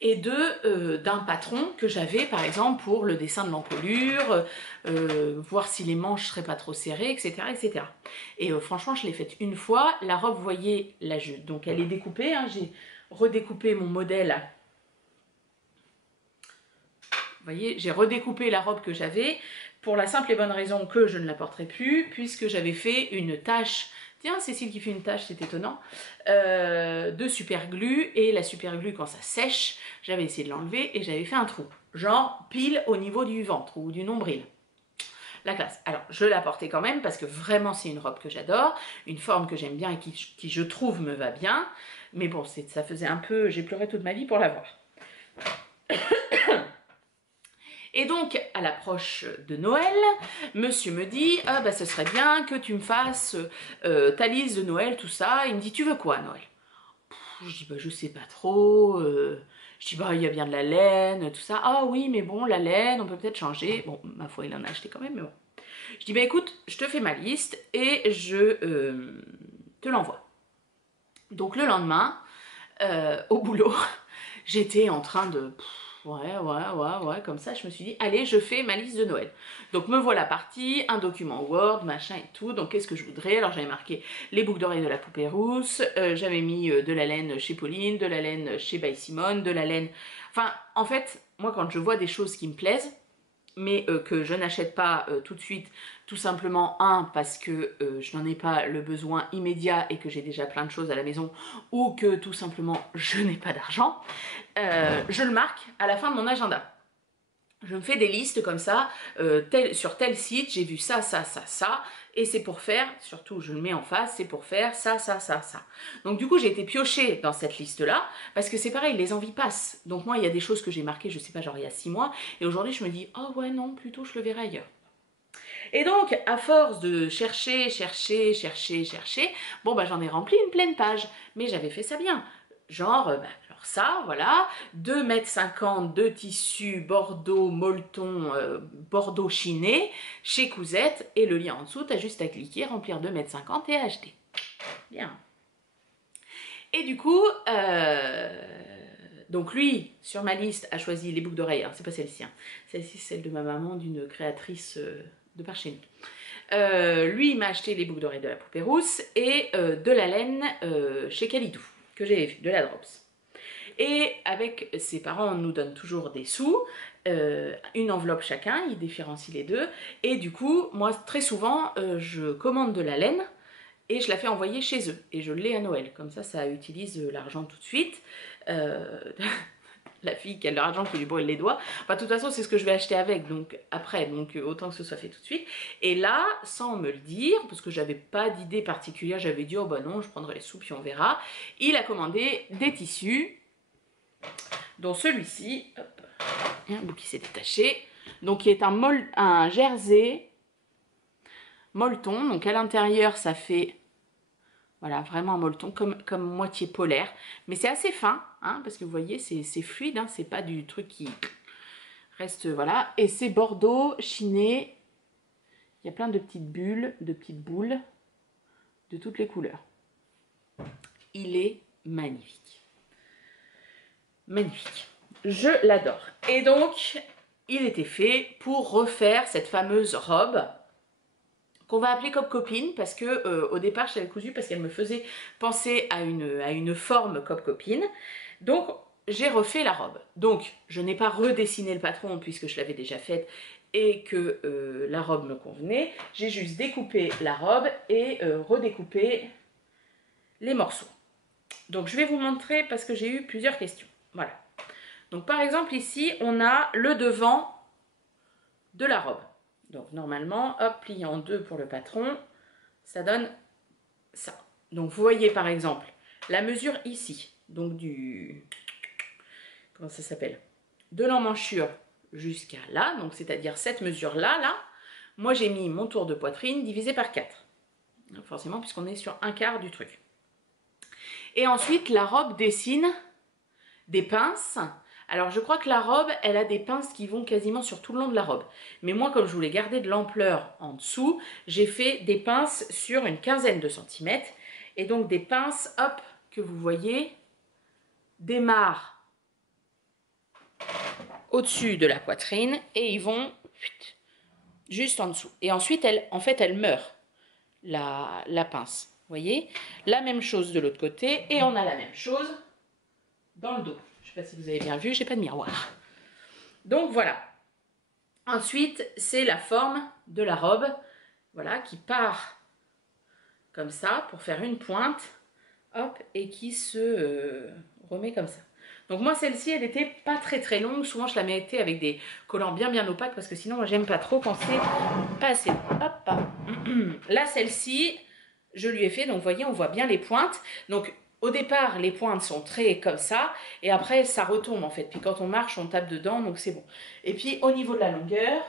et d'un patron que j'avais par exemple pour le dessin de l'encolure, voir si les manches seraient pas trop serrées, etc. etc. Et franchement je l'ai faite une fois, la robe, vous voyez, là, donc elle est découpée, hein, j'ai redécoupé mon modèle. voyez, j'ai redécoupé la robe que j'avais pour la simple et bonne raison que je ne la porterai plus, puisque j'avais fait une tache. Tiens, Cécile qui fait une tache, c'est étonnant, de super glue, et la super glue, quand ça sèche, j'avais essayé de l'enlever et j'avais fait un trou, genre pile au niveau du ventre ou du nombril. La classe. Alors, je la portais quand même parce que vraiment, c'est une robe que j'adore, une forme que j'aime bien et qui, je trouve, me va bien. Mais bon, ça faisait un peu... J'ai pleuré toute ma vie pour l'avoir. Et donc, à l'approche de Noël, monsieur me dit « Ah, bah, ce serait bien que tu me fasses ta liste de Noël, tout ça. » Il me dit « Tu veux quoi, Noël ?» Je dis « Bah, je sais pas trop. Je dis « Bah, il y a bien de la laine, tout ça. » « Ah oui, mais bon, la laine, on peut peut-être changer. » Bon, ma foi, il en a acheté quand même, mais bon. Je dis, bah écoute, je te fais ma liste et je te l'envoie. Donc le lendemain, au boulot, j'étais en train de... Ouais, comme ça, je me suis dit, allez, je fais ma liste de Noël. Donc me voilà partie, un document Word, machin et tout. Donc qu'est-ce que je voudrais? Alors j'avais marqué les boucles d'oreilles de la poupée rousse, j'avais mis de la laine chez Pauline, de la laine chez By Simone, de la laine... Enfin, en fait, moi quand je vois des choses qui me plaisent, mais que je n'achète pas tout de suite, tout simplement, parce que je n'en ai pas le besoin immédiat et que j'ai déjà plein de choses à la maison, ou que tout simplement je n'ai pas d'argent, je le marque à la fin de mon agenda. Je me fais des listes comme ça, sur tel site, j'ai vu ça, et c'est pour faire, surtout je le mets en face, c'est pour faire ça. Donc du coup j'ai été piocher dans cette liste-là, parce que c'est pareil, les envies passent. Donc moi il y a des choses que j'ai marquées, je sais pas, genre il y a 6 mois, et aujourd'hui je me dis, oh ouais non, plutôt je le verrai ailleurs. Et donc, à force de chercher, bon bah j'en ai rempli une pleine page, mais j'avais fait ça bien. Genre, alors ça, voilà, 2,50 m de tissu Bordeaux molleton, Bordeaux chiné, chez Cousette, et le lien en dessous, t'as juste à cliquer, remplir 2,50 m et acheter. Bien. Et du coup, donc lui, sur ma liste, a choisi les boucles d'oreilles, alors c'est pas celle-ci, hein. Celle-ci, c'est celle de ma maman, d'une créatrice de par chez nous. Lui, il m'a acheté les boucles d'oreilles de la poupée rousse et de la laine chez Calidou, que j'avais vu, de la Drops. Et avec ses parents, on nous donne toujours des sous, une enveloppe chacun, ils différencient les deux. Et du coup, moi, très souvent, je commande de la laine et je la fais envoyer chez eux. Et je l'ai à Noël, comme ça utilise l'argent tout de suite. La fille qui a de l'argent qui lui brûle les doigts. Enfin, de toute façon, c'est ce que je vais acheter avec, donc après, donc autant que ce soit fait tout de suite. Et là, sans me le dire, parce que j'avais pas d'idée particulière, j'avais dit, oh bah non, je prendrai les sous, puis on verra. Il a commandé des tissus, dont celui-ci, un bout qui s'est détaché, donc qui est un jersey molleton, donc à l'intérieur, ça fait... Voilà, vraiment un molleton, comme moitié polaire. Mais c'est assez fin, hein, parce que vous voyez, c'est fluide, hein, c'est pas du truc qui reste, voilà. Et c'est bordeaux chiné. Il y a plein de petites bulles, de petites boules, de toutes les couleurs. Il est magnifique. Magnifique. Je l'adore. Et donc, il était fait pour refaire cette fameuse robe qu'on va appeler Cope Copine, parce que au départ je l'avais cousue parce qu'elle me faisait penser à une forme Cope Copine. Donc j'ai refait la robe. Donc je n'ai pas redessiné le patron puisque je l'avais déjà faite et que la robe me convenait. J'ai juste découpé la robe et redécoupé les morceaux. Donc je vais vous montrer parce que j'ai eu plusieurs questions. Voilà. Donc par exemple ici on a le devant de la robe. Donc normalement, hop, plié en deux pour le patron, ça donne ça. Donc vous voyez par exemple la mesure ici, donc du... Comment ça s'appelle? De l'emmanchure jusqu'à là, donc c'est-à-dire cette mesure-là, là. Moi j'ai mis mon tour de poitrine divisé par 4. Forcément puisqu'on est sur un quart du truc. Et ensuite la robe dessine des pinces. Alors je crois que la robe, elle a des pinces qui vont quasiment sur tout le long de la robe. Mais moi, comme je voulais garder de l'ampleur en dessous, j'ai fait des pinces sur une quinzaine de centimètres. Et donc des pinces, hop, que vous voyez, démarrent au-dessus de la poitrine et ils vont juste en dessous. Et ensuite, elle meurt, la pince. Vous voyez? La même chose de l'autre côté et on a la même chose dans le dos. Je ne sais pas si vous avez bien vu, j'ai pas de miroir. Donc voilà. Ensuite, c'est la forme de la robe, voilà, qui part comme ça pour faire une pointe, hop, et qui se remet comme ça. Donc moi, celle-ci, elle était pas très longue. Souvent, je la mettais avec des collants bien opaques parce que sinon, moi, j'aime pas trop quand c'est pas assez long. Hop, hop. Là, celle-ci, je lui ai fait, donc vous voyez, on voit bien les pointes. Donc, au départ, les pointes sont très comme ça, et après, ça retombe en fait. Puis quand on marche, on tape dedans, donc c'est bon. Et puis, au niveau de la longueur,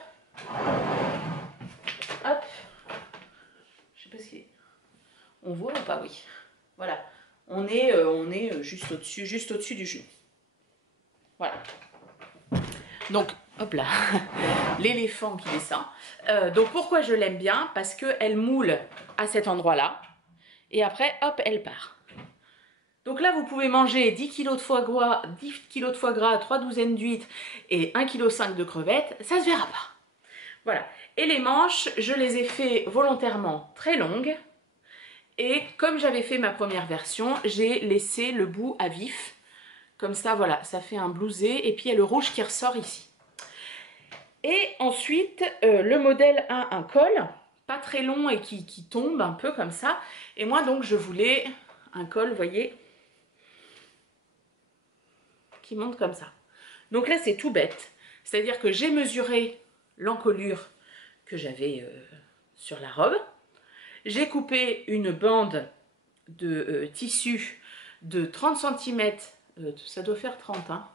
hop, je sais pas si on voit ou pas, oui. Voilà, on est juste au-dessus du genou. Voilà. Donc, hop là, l'éléphant qui descend. Donc, pourquoi je l'aime bien? Parce qu'elle moule à cet endroit-là, et après, hop, elle part. Donc là, vous pouvez manger 10 kg de foie gras, 3 douzaines d'huîtres et 1,5 kg de crevettes, ça se verra pas. Voilà. Et les manches, je les ai fait volontairement très longues. Et comme j'avais fait ma première version, j'ai laissé le bout à vif. Comme ça, voilà, ça fait un blousé. Et puis, il y a le rouge qui ressort ici. Et ensuite, le modèle a un col, pas très long et qui tombe un peu comme ça. Et moi, donc, je voulais un col, vous voyez, qui monte comme ça. Donc là, c'est tout bête. C'est-à-dire que j'ai mesuré l'encolure que j'avais sur la robe. J'ai coupé une bande de tissu de 30 cm. Ça doit faire 30, hein.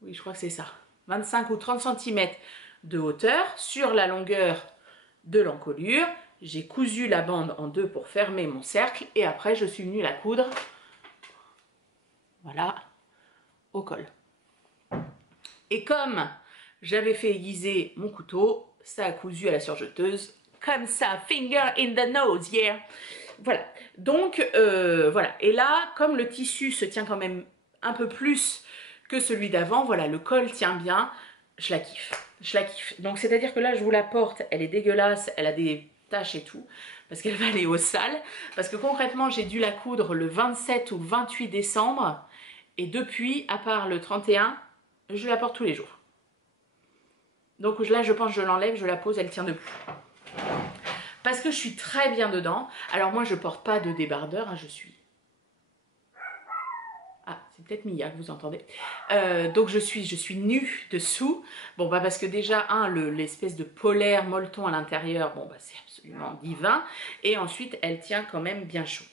Oui, je crois que c'est ça. 25 ou 30 cm de hauteur sur la longueur de l'encolure. J'ai cousu la bande en deux pour fermer mon cercle. Et après, je suis venue la coudre. Voilà, au col. Et comme j'avais fait aiguiser mon couteau, ça a cousu à la surjeteuse, comme ça, finger in the nose, yeah. Voilà, donc voilà. Et là, comme le tissu se tient quand même un peu plus que celui d'avant, voilà, le col tient bien, je la kiffe, je la kiffe. Donc c'est-à-dire que là, je vous la porte, elle est dégueulasse, elle a des taches et tout, parce qu'elle va aller au sale, parce que concrètement, j'ai dû la coudre le 27 ou 28 décembre, et depuis, à part le 31, je la porte tous les jours. Donc là, je pense que je l'enlève, je la pose, elle tient debout. Parce que je suis très bien dedans. Alors moi, je porte pas de débardeur, hein, je suis... Ah, c'est peut-être Mia que vous entendez. Donc je suis nue dessous. Bon, bah parce que déjà, l'espèce de polaire molleton à l'intérieur, bon, bah c'est absolument divin. Et ensuite, elle tient quand même bien chaud.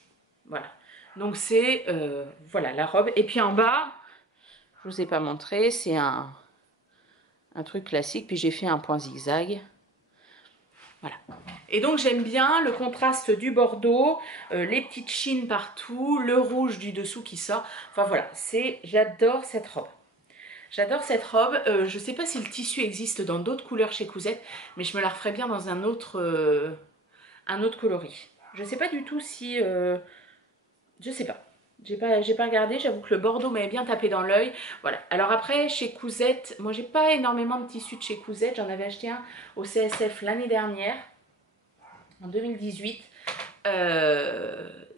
Voilà. Donc c'est, voilà, la robe. Et puis en bas, je vous ai pas montré, c'est un truc classique. Puis j'ai fait un point zigzag. Voilà. Et donc j'aime bien le contraste du bordeaux, les petites chines partout, le rouge du dessous qui sort. Enfin voilà, j'adore cette robe. J'adore cette robe. Je ne sais pas si le tissu existe dans d'autres couleurs chez Cousette, mais je me la referais bien dans un autre coloris. Je ne sais pas du tout si... je sais pas. J'ai pas regardé, j'avoue que le bordeaux m'avait bien tapé dans l'œil. Voilà. Alors après, chez Cousette, moi j'ai pas énormément de tissus de chez Cousette. J'en avais acheté un au CSF l'année dernière, en 2018.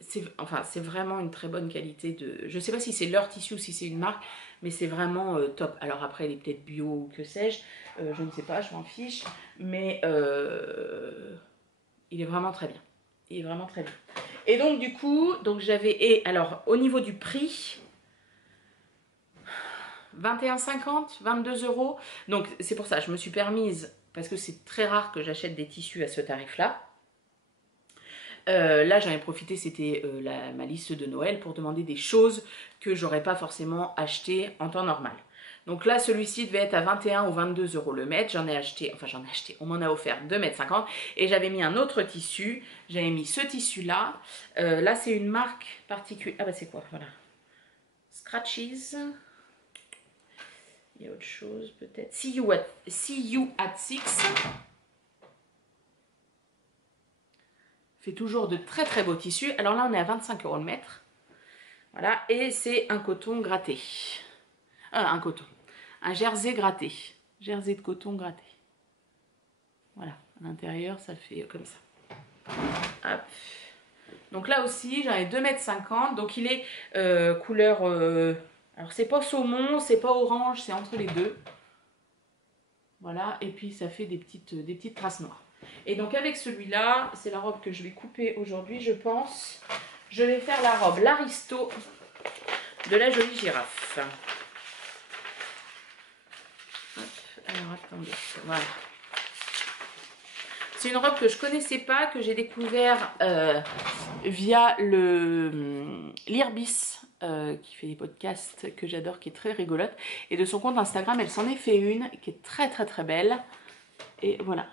C'est vraiment une très bonne qualité de... Je sais pas si c'est leur tissu ou si c'est une marque, mais c'est vraiment top. Alors après, elle est peut-être bio ou que sais-je. Je ne sais pas, je m'en fiche. Mais il est vraiment très bien. Il est vraiment très bien. Et donc du coup, et alors au niveau du prix, 21,50, 22 €. Donc c'est pour ça, je me suis permise, parce que c'est très rare que j'achète des tissus à ce tarif-là. Là j'en ai profité, c'était ma liste de Noël pour demander des choses que j'aurais pas forcément achetées en temps normal. Donc là, celui-ci devait être à 21 ou 22 € le mètre. J'en ai acheté, on m'en a offert 2,50 m. Et j'avais mis un autre tissu. J'avais mis ce tissu-là. Là, c'est une marque particulière. Ah bah c'est quoi? Voilà. Scratches. Il y a autre chose peut-être. See you at 6. Fait toujours de très très beaux tissus. Alors là, on est à 25 € le mètre. Voilà. Et c'est un coton gratté. Un jersey gratté. Jersey de coton gratté. Voilà, à l'intérieur, ça fait comme ça. Hop. Donc là aussi, j'en ai 2,50 m. Donc il est couleur... alors c'est pas saumon, c'est pas orange, c'est entre les deux. Voilà, et puis ça fait des petites traces noires. Et donc avec celui-là, c'est la robe que je vais couper aujourd'hui, je pense. Je vais faire la robe l'Aristo de la jolie girafe. Hop, alors attendez, voilà. C'est une robe que je connaissais pas, que j'ai découvert via l'Irbis, qui fait des podcasts que j'adore, qui est très rigolote. Et de son compte Instagram, elle s'en est fait une qui est très très très belle. Et voilà.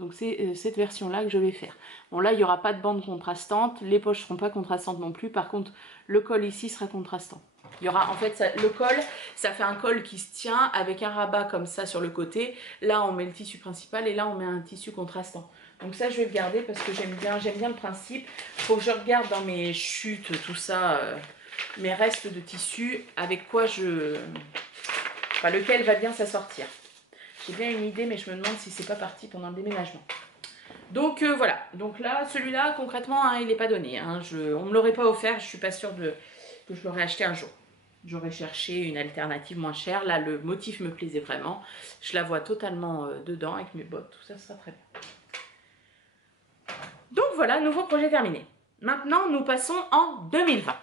Donc c'est cette version-là que je vais faire. Bon là, il n'y aura pas de bande contrastante. Les poches ne seront pas contrastantes non plus. Par contre, le col ici sera contrastant. Il y aura en fait, le col, ça fait un col qui se tient avec un rabat comme ça sur le côté. Là, on met le tissu principal et là, on met un tissu contrastant. Donc ça, je vais le garder parce que j'aime bien le principe. Il faut que je regarde dans mes chutes, tout ça, mes restes de tissu, avec quoi enfin, lequel va bien s'assortir. J'ai bien une idée, mais je me demande si c'est pas parti pendant le déménagement. Donc voilà, donc là, celui-là, concrètement, hein, il n'est pas donné. Hein. On ne me l'aurait pas offert, je suis pas sûre que je l'aurais acheté un jour. J'aurais cherché une alternative moins chère. Là, le motif me plaisait vraiment. Je la vois totalement dedans avec mes bottes, tout ça sera très bien. Donc voilà, nouveau projet terminé. Maintenant, nous passons en 2020.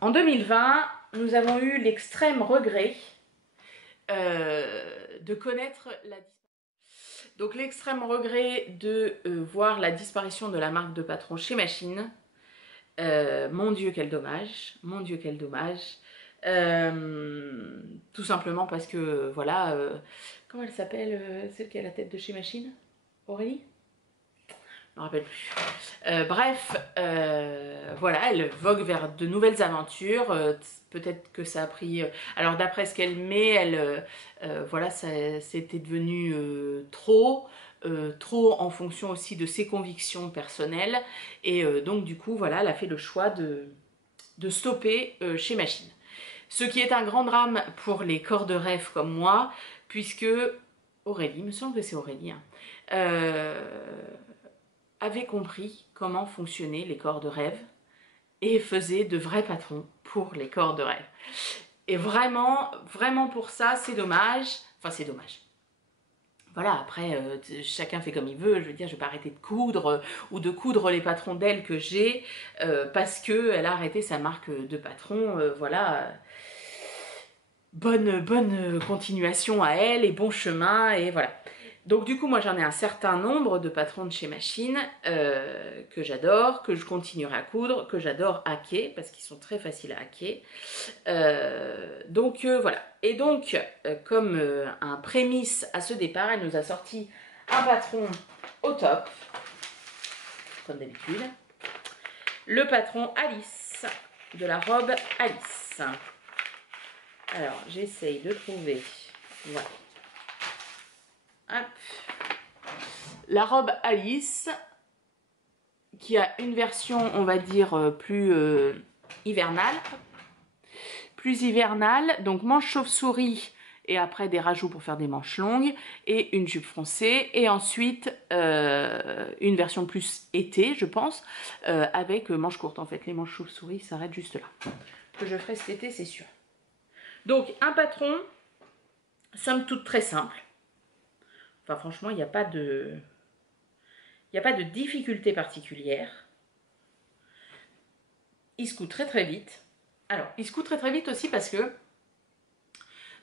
En 2020, nous avons eu l'extrême regret de connaître la disparition. Donc l'extrême regret de voir la disparition de la marque de Patron chez Machine. Mon Dieu, quel dommage. Mon Dieu, quel dommage. Tout simplement parce que, voilà, comment elle s'appelle, celle qui a la tête de chez Machine? Aurélie? Je ne me rappelle plus. Bref, voilà, elle vogue vers de nouvelles aventures. Peut-être que ça a pris... alors d'après ce qu'elle met, voilà, c'était devenu trop en fonction aussi de ses convictions personnelles. Et donc du coup, voilà, elle a fait le choix de stopper chez Machine. Ce qui est un grand drame pour les corps de rêve comme moi, puisque Aurélie, il me semble que c'est Aurélie, hein, avait compris comment fonctionnaient les corps de rêve et faisait de vrais patrons pour les corps de rêve. Et vraiment, vraiment pour ça, c'est dommage. Enfin, c'est dommage. Voilà, après, chacun fait comme il veut. Je veux dire, je ne vais pas arrêter de coudre ou de coudre les patrons d'elle que j'ai parce qu'elle a arrêté sa marque de patron. Voilà, bonne continuation à elle et bon chemin et voilà. Donc du coup, moi j'en ai un certain nombre de patrons de chez Machine que j'adore, que je continuerai à coudre, que j'adore hacker parce qu'ils sont très faciles à hacker. Donc voilà. Et donc, comme un prémisse à ce départ, elle nous a sorti un patron au top, comme d'habitude. Le patron Alice, de la robe Alice. Alors, j'essaye de trouver... Voilà. Hop. La robe Alice, qui a une version, on va dire, plus hivernale. Plus hivernale, donc manche chauve-souris et après des rajouts pour faire des manches longues et une jupe froncée. Et ensuite, une version plus été, je pense, avec manches courtes. En fait, les manches chauve-souris s'arrêtent juste là. Que je ferai cet été, c'est sûr. Donc, un patron, somme toute très simple. Enfin, franchement, il n'y a pas de difficulté particulière. Il se coud très très vite. Alors, il se coud très très vite aussi parce que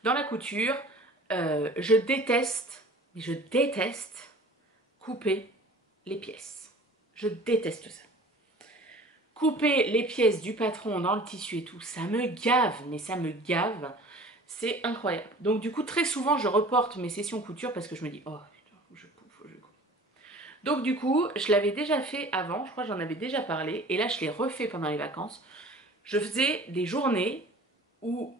dans la couture, je déteste couper les pièces. Je déteste ça. Couper les pièces du patron dans le tissu et tout, ça me gave, mais ça me gave. C'est incroyable. Donc du coup, très souvent, je reporte mes sessions couture parce que je me dis, oh putain, faut que je coupe. Donc du coup, je l'avais déjà fait avant, je crois que j'en avais déjà parlé, et là je l'ai refait pendant les vacances. Je faisais des journées où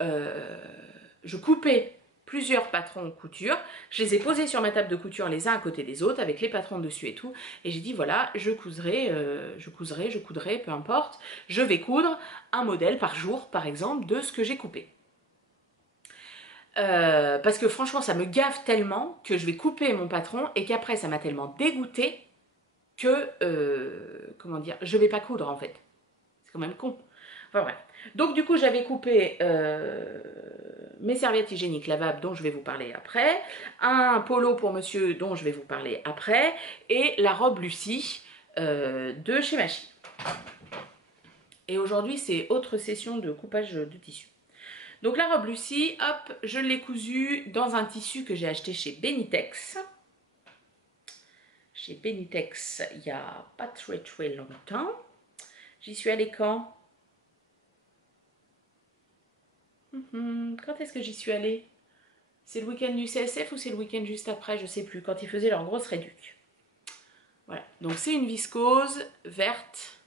je coupais plusieurs patrons couture, je les ai posés sur ma table de couture les uns à côté des autres avec les patrons dessus et tout, et j'ai dit voilà, je coudrai, peu importe, je vais coudre un modèle par jour par exemple de ce que j'ai coupé. Parce que franchement ça me gave tellement que je vais couper mon patron et qu'après ça m'a tellement dégoûté que, comment dire, je vais pas coudre en fait. C'est quand même con. Enfin bref. Donc du coup, j'avais coupé mes serviettes hygiéniques lavables dont je vais vous parler après, un polo pour monsieur dont je vais vous parler après, et la robe Lucie de chez Machi. Et aujourd'hui, c'est autre session de coupage de tissu. Donc la robe Lucie, hop, je l'ai cousue dans un tissu que j'ai acheté chez Benitex. Chez Benitex, il n'y a pas très longtemps. J'y suis allée quand? Quand est-ce que j'y suis allée? C'est le week-end du CSF ou c'est le week-end juste après? Je sais plus, quand ils faisaient leur grosse réduc. Voilà, donc c'est une viscose verte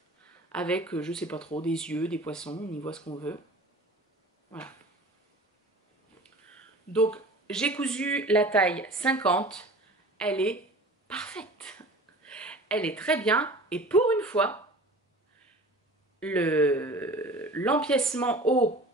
avec, je sais pas trop, des yeux, des poissons, on y voit ce qu'on veut. Voilà. Donc j'ai cousu la taille 50, elle est parfaite. Elle est très bien et pour une fois, l'empiècement haut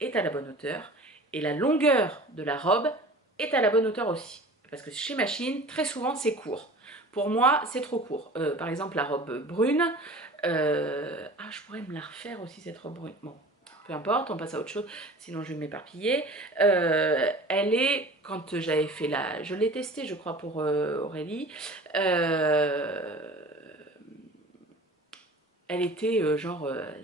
est à la bonne hauteur et la longueur de la robe est à la bonne hauteur aussi. Parce que chez Machine, très souvent, c'est court. Pour moi, c'est trop court. Par exemple, la robe brune. Je pourrais me la refaire aussi, cette robe brune. Bon, peu importe, on passe à autre chose, sinon je vais m'éparpiller. Elle est, quand j'avais fait la... Je l'ai testée, je crois, pour Aurélie. Elle était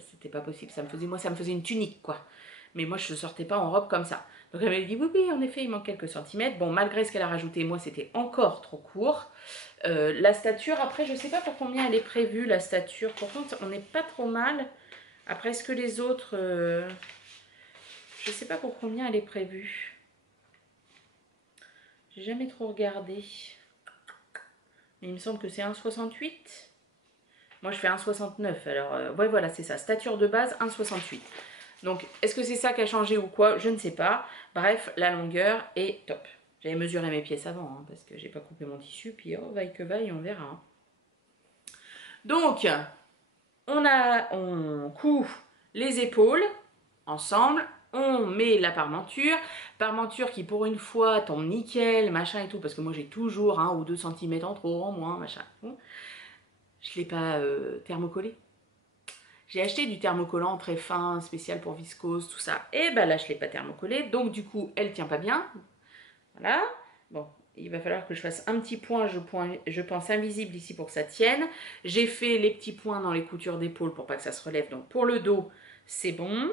c'était pas possible, moi ça me faisait une tunique quoi. Mais moi je ne sortais pas en robe comme ça. Donc elle m'avait dit oui, en effet il manque quelques centimètres. Bon, malgré ce qu'elle a rajouté, moi c'était encore trop court. La stature, après je sais pas pour combien elle est prévue la stature. Pourtant on n'est pas trop mal. Après est-ce que les autres, je sais pas pour combien elle est prévue. J'ai jamais trop regardé. Mais il me semble que c'est 1,68. Moi, je fais 1,69. Alors, ouais, voilà, c'est ça. Stature de base, 1,68. Donc, est-ce que c'est ça qui a changé ou quoi? Je ne sais pas. Bref, la longueur est top. J'avais mesuré mes pièces avant, hein, parce que j'ai pas coupé mon tissu. Puis, oh, vaille que vaille, on verra. Hein. Donc, on coud les épaules ensemble. On met la parmenture. Parmenture qui, pour une fois, tombe nickel, machin et tout. Parce que moi, j'ai toujours 1 ou 2 cm en trop, en moins, machin. Je ne l'ai pas thermocollé. J'ai acheté du thermocollant très fin, spécial pour viscose, tout ça. Et ben là, je ne l'ai pas thermocollé. Donc, du coup, elle ne tient pas bien. Voilà. Bon, il va falloir que je fasse un petit point, je pense, invisible ici pour que ça tienne. J'ai fait les petits points dans les coutures d'épaule pour pas que ça se relève. Donc, pour le dos, c'est bon.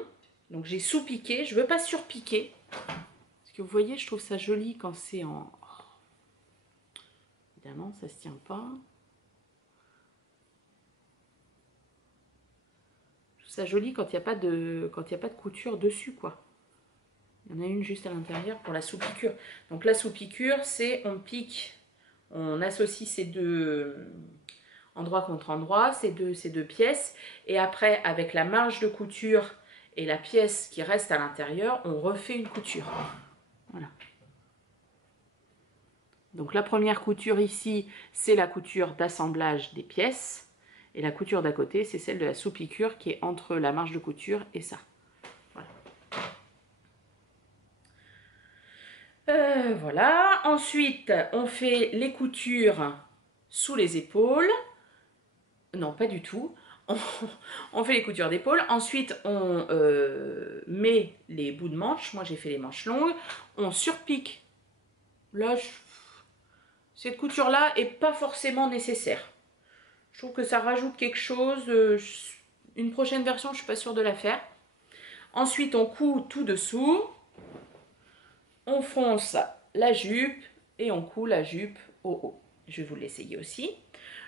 Donc, j'ai sous-piqué. Je ne veux pas surpiquer. Parce que vous voyez, je trouve ça joli quand c'est en... Évidemment, ça ne se tient pas. Ça joli quand il n'y a pas de couture dessus quoi. Il y en a une juste à l'intérieur pour la sous-piqûre. Donc la sous-piqûre, c'est on pique, on associe ces deux endroit contre endroit, ces deux pièces, et après avec la marge de couture et la pièce qui reste à l'intérieur, on refait une couture. Voilà. Donc la première couture ici, c'est la couture d'assemblage des pièces. Et la couture d'à côté, c'est celle de la sous-piqûre qui est entre la marge de couture et ça. Voilà. Voilà. Ensuite, on fait les coutures sous les épaules. Non, pas du tout. On fait les coutures d'épaule. Ensuite, on met les bouts de manches. Moi, j'ai fait les manches longues. On surpique. Là, cette couture-là n'est pas forcément nécessaire. Je trouve que ça rajoute quelque chose. Une prochaine version, je ne suis pas sûre de la faire. Ensuite, on coud tout dessous. On fronce la jupe et on coud la jupe au haut. Je vais vous l'essayer aussi.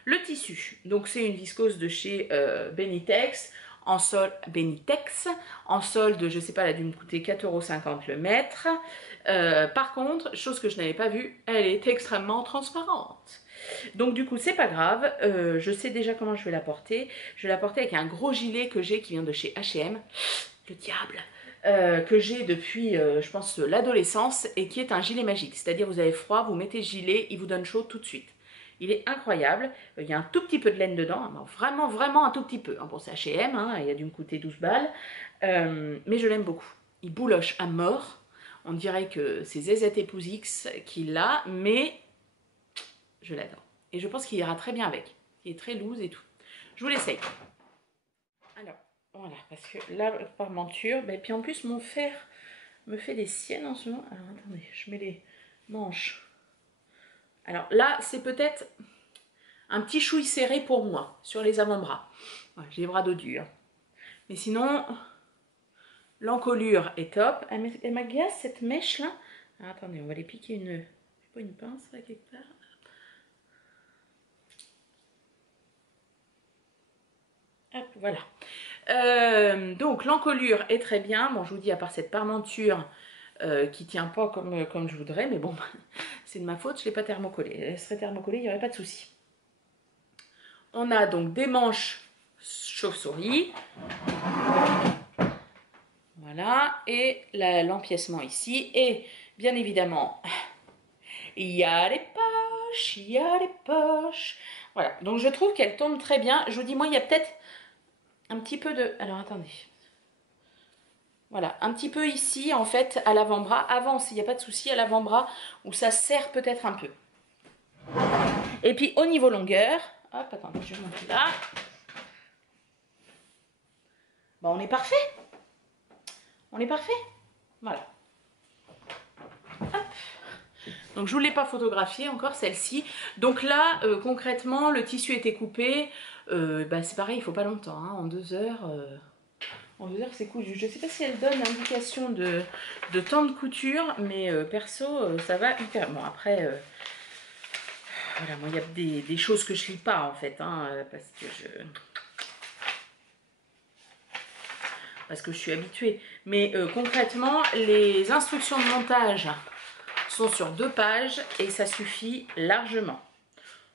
Le tissu, donc c'est une viscose de chez Benitex. En solde, je ne sais pas, elle a dû me coûter 4,50 € le mètre. Par contre, chose que je n'avais pas vue, elle est extrêmement transparente. Donc du coup, c'est pas grave, je sais déjà comment je vais la porter. Je vais la porter avec un gros gilet que j'ai qui vient de chez H&M, le diable, que j'ai depuis, je pense, l'adolescence et qui est un gilet magique. C'est-à-dire, vous avez froid, vous mettez ce gilet, il vous donne chaud tout de suite. Il est incroyable, il y a un tout petit peu de laine dedans, vraiment, vraiment un tout petit peu. Bon, c'est H&M, hein, il a dû me coûter 12 balles, mais je l'aime beaucoup. Il bouloche à mort, on dirait que c'est ZZ Épouse X qui l'a, mais je l'adore. Et je pense qu'il ira très bien avec. Il est très loose et tout. Je vous l'essaye. Alors, Voilà, parce que la parmenture, et puis en plus mon fer me fait des siennes en ce moment. Alors attendez, je mets les manches. Alors là, c'est peut-être un petit chouille serré pour moi, sur les avant-bras. Ouais, j'ai les bras dodus. Hein. Mais sinon, l'encolure est top. Elle m'agace cette mèche là. Alors, attendez, on va les piquer une pince là quelque part. Hop, voilà. Donc l'encolure est très bien. Bon, je vous dis, à part cette parmenture qui tient pas comme je voudrais, mais bon, c'est de ma faute, je ne l'ai pas thermocollée. Elle serait thermocollée, il n'y aurait pas de souci. On a donc des manches chauve-souris. Voilà, et l'empiècement ici. Et bien évidemment, il y a les poches, il y a les poches. Voilà, donc je trouve qu'elle tombe très bien. Je vous dis, moi, il y a peut-être un petit peu de... Alors, attendez. Voilà, un petit peu ici, en fait, à l'avant-bras. Avance, il n'y a pas de souci, à l'avant-bras, où ça serre peut-être un peu. Et puis, au niveau longueur... Hop, attendez, je vais monter là. Bon, on est parfait. On est parfait. Voilà. Hop. Donc je ne vous l'ai pas photographiée encore celle-ci. Donc là, concrètement, le tissu était coupé. C'est pareil, il ne faut pas longtemps. Hein, en 2 heures, c'est cousu. Je ne sais pas si elle donne l'indication de temps de couture, mais perso, ça va hyper. Bon, après, voilà, moi, il y a des choses que je ne lis pas en fait, hein, parce que je suis habituée. Mais concrètement, les instructions de montage sont sur 2 pages et ça suffit largement.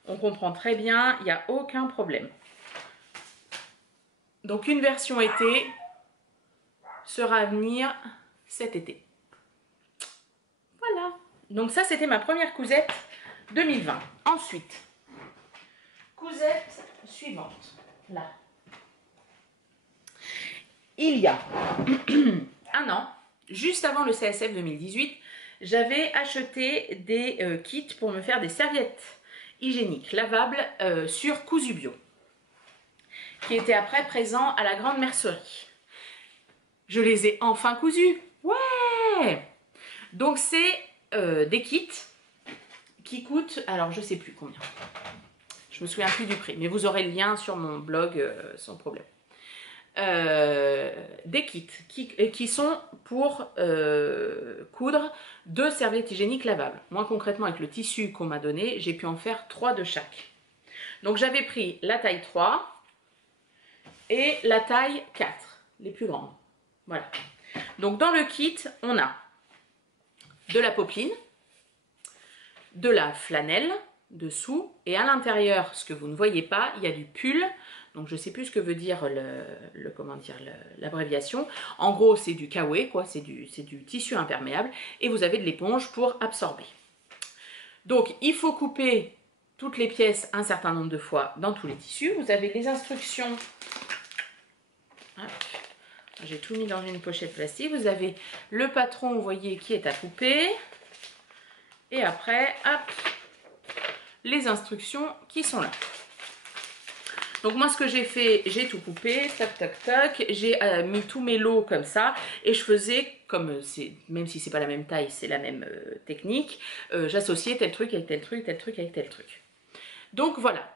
On comprend très bien, il n'y a aucun problème. Donc une version été sera à venir cet été. Voilà. Donc ça, c'était ma première cousette 2020. Ensuite, cousette suivante. Là. Il y a un an, juste avant le CSF 2018, j'avais acheté des kits pour me faire des serviettes hygiéniques lavables sur Cousu Bio, qui étaient après présents à la grande mercerie. Je les ai enfin cousus. Ouais! Donc c'est des kits qui coûtent, alors je sais plus combien. Je me souviens plus du prix, mais vous aurez le lien sur mon blog sans problème. Des kits qui sont pour coudre 2 serviettes hygiéniques lavables. Moi concrètement avec le tissu qu'on m'a donné, j'ai pu en faire 3 de chaque. Donc j'avais pris la taille 3 et la taille 4, les plus grandes. Voilà. Donc dans le kit, on a de la popeline, de la flanelle dessous et à l'intérieur, ce que vous ne voyez pas, il y a du pull. Donc je ne sais plus ce que veut dire l'abréviation. En gros, c'est du kawaii, quoi, c'est du tissu imperméable et vous avez de l'éponge pour absorber. Donc il faut couper toutes les pièces un certain nombre de fois dans tous les tissus. Vous avez les instructions. J'ai tout mis dans une pochette plastique. Vous avez le patron, vous voyez, qui est à couper. Et après, hop, les instructions qui sont là. Donc moi, ce que j'ai fait, j'ai tout coupé, tac, tac, tac. J'ai mis tous mes lots comme ça. Et je faisais, comme même si c'est pas la même taille, c'est la même technique, j'associais tel truc avec tel truc, tel truc avec tel truc. Donc voilà.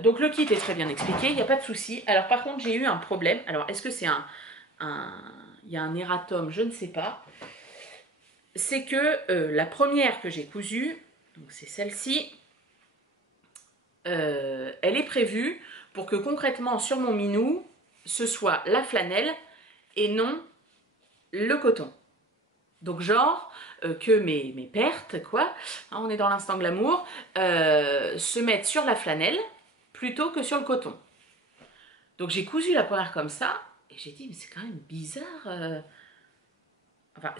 Donc le kit est très bien expliqué, il n'y a pas de souci. Alors par contre, j'ai eu un problème. Alors est-ce que c'est il y a un erratum, je ne sais pas. C'est que la première que j'ai cousue, donc c'est celle-ci, elle est prévue pour que concrètement sur mon minou, ce soit la flanelle et non le coton. Donc genre que mes pertes, quoi, hein, on est dans l'instant glamour, se mettent sur la flanelle plutôt que sur le coton. Donc j'ai cousu la première comme ça et j'ai dit mais c'est quand même bizarre. Enfin,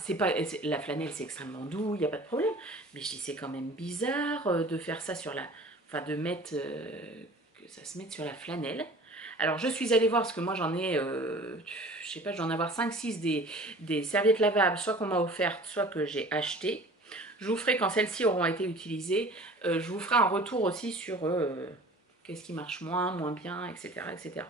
la flanelle, c'est extrêmement doux, il n'y a pas de problème. Mais je dis, c'est quand même bizarre de faire ça sur la... Enfin, de mettre... que ça se mette sur la flanelle. Alors, je suis allée voir, parce que moi, j'en ai... je sais pas, je dois en avoir 5-6 des serviettes lavables, soit qu'on m'a offertes, soit que j'ai achetées. Je vous ferai, quand celles-ci auront été utilisées, je vous ferai un retour aussi sur qu'est-ce qui marche moins bien, etc. etc.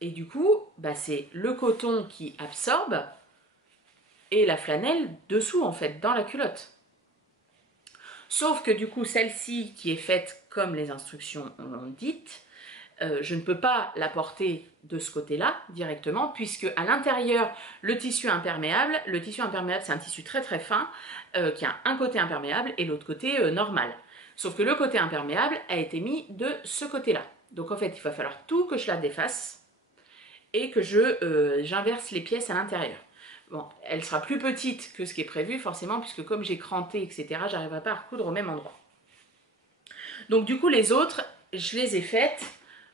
Et du coup, bah, c'est le coton qui absorbe et la flanelle dessous, en fait, dans la culotte. Sauf que du coup, celle-ci, qui est faite comme les instructions l'ont dites, je ne peux pas la porter de ce côté-là directement, puisque à l'intérieur, le tissu imperméable c'est un tissu très très fin, qui a un côté imperméable et l'autre côté normal. Sauf que le côté imperméable a été mis de ce côté-là. Donc en fait, il va falloir tout que je la défasse et que j'inverse les pièces à l'intérieur. Bon, elle sera plus petite que ce qui est prévu, forcément, puisque comme j'ai cranté, etc., j'arriverai pas à recoudre au même endroit. Donc du coup, les autres, je les ai faites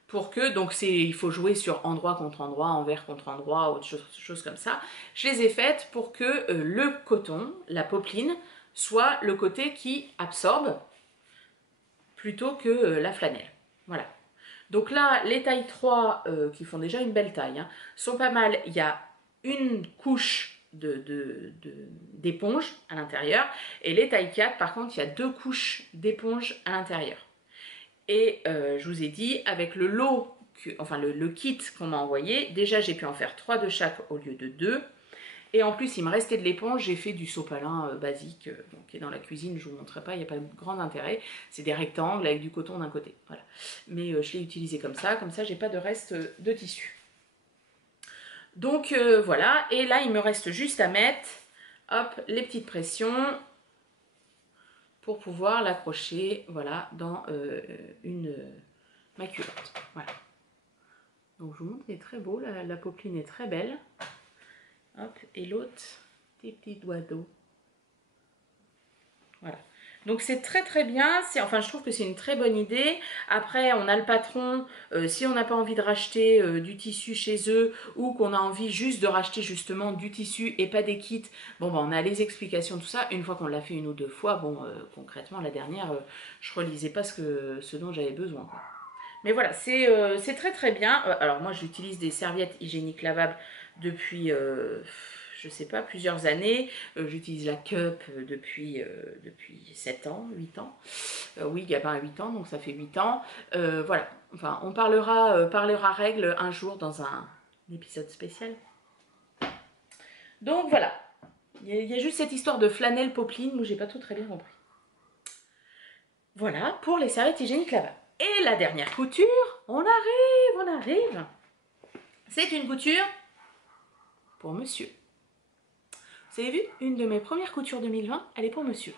pour que, donc il faut jouer sur endroit contre endroit, envers contre endroit, autre chose comme ça. Je les ai faites pour que le coton, la popeline, soit le côté qui absorbe plutôt que la flanelle. Voilà. Donc là, les tailles 3, qui font déjà une belle taille, hein, sont pas mal. Il y a une couche d'éponge à l'intérieur. Et les tailles 4, par contre, il y a 2 couches d'éponge à l'intérieur. Et je vous ai dit, avec le lot, enfin le kit qu'on m'a envoyé, déjà j'ai pu en faire 3 de chaque au lieu de 2. Et en plus, il me restait de l'éponge, j'ai fait du sopalin basique, qui est dans la cuisine, je ne vous montrerai pas, il n'y a pas de grand intérêt. C'est des rectangles avec du coton d'un côté, voilà. Mais je l'ai utilisé comme ça j'ai pas de reste de tissu. Donc voilà, et là il me reste juste à mettre, hop, les petites pressions pour pouvoir l'accrocher, voilà, dans ma culotte, voilà. Donc je vous montre, il est très beau, la popeline est très belle. Hop, et l'autre, des petits doigts d'eau. Voilà. Donc c'est très très bien, enfin je trouve que c'est une très bonne idée. Après on a le patron, si on n'a pas envie de racheter du tissu chez eux ou qu'on a envie juste de racheter justement du tissu et pas des kits, bon bah on a les explications, tout ça. Une fois qu'on l'a fait une ou 2 fois, bon concrètement la dernière, je relisais pas ce dont j'avais besoin, quoi. Mais voilà, c'est très très bien. Alors moi j'utilise des serviettes hygiéniques lavables depuis, je sais pas, plusieurs années. J'utilise la Cup depuis 7 ans, 8 ans. Oui, Gabin a 8 ans, donc ça fait 8 ans. Voilà, enfin on parlera règles un jour dans un épisode spécial. Donc voilà, il y a juste cette histoire de flanelle popeline où j'ai pas tout très bien compris. Voilà pour les serviettes hygiéniques lavables. Et la dernière couture, on arrive. C'est une couture pour monsieur. Vous avez vu, une de mes premières coutures 2020, elle est pour monsieur.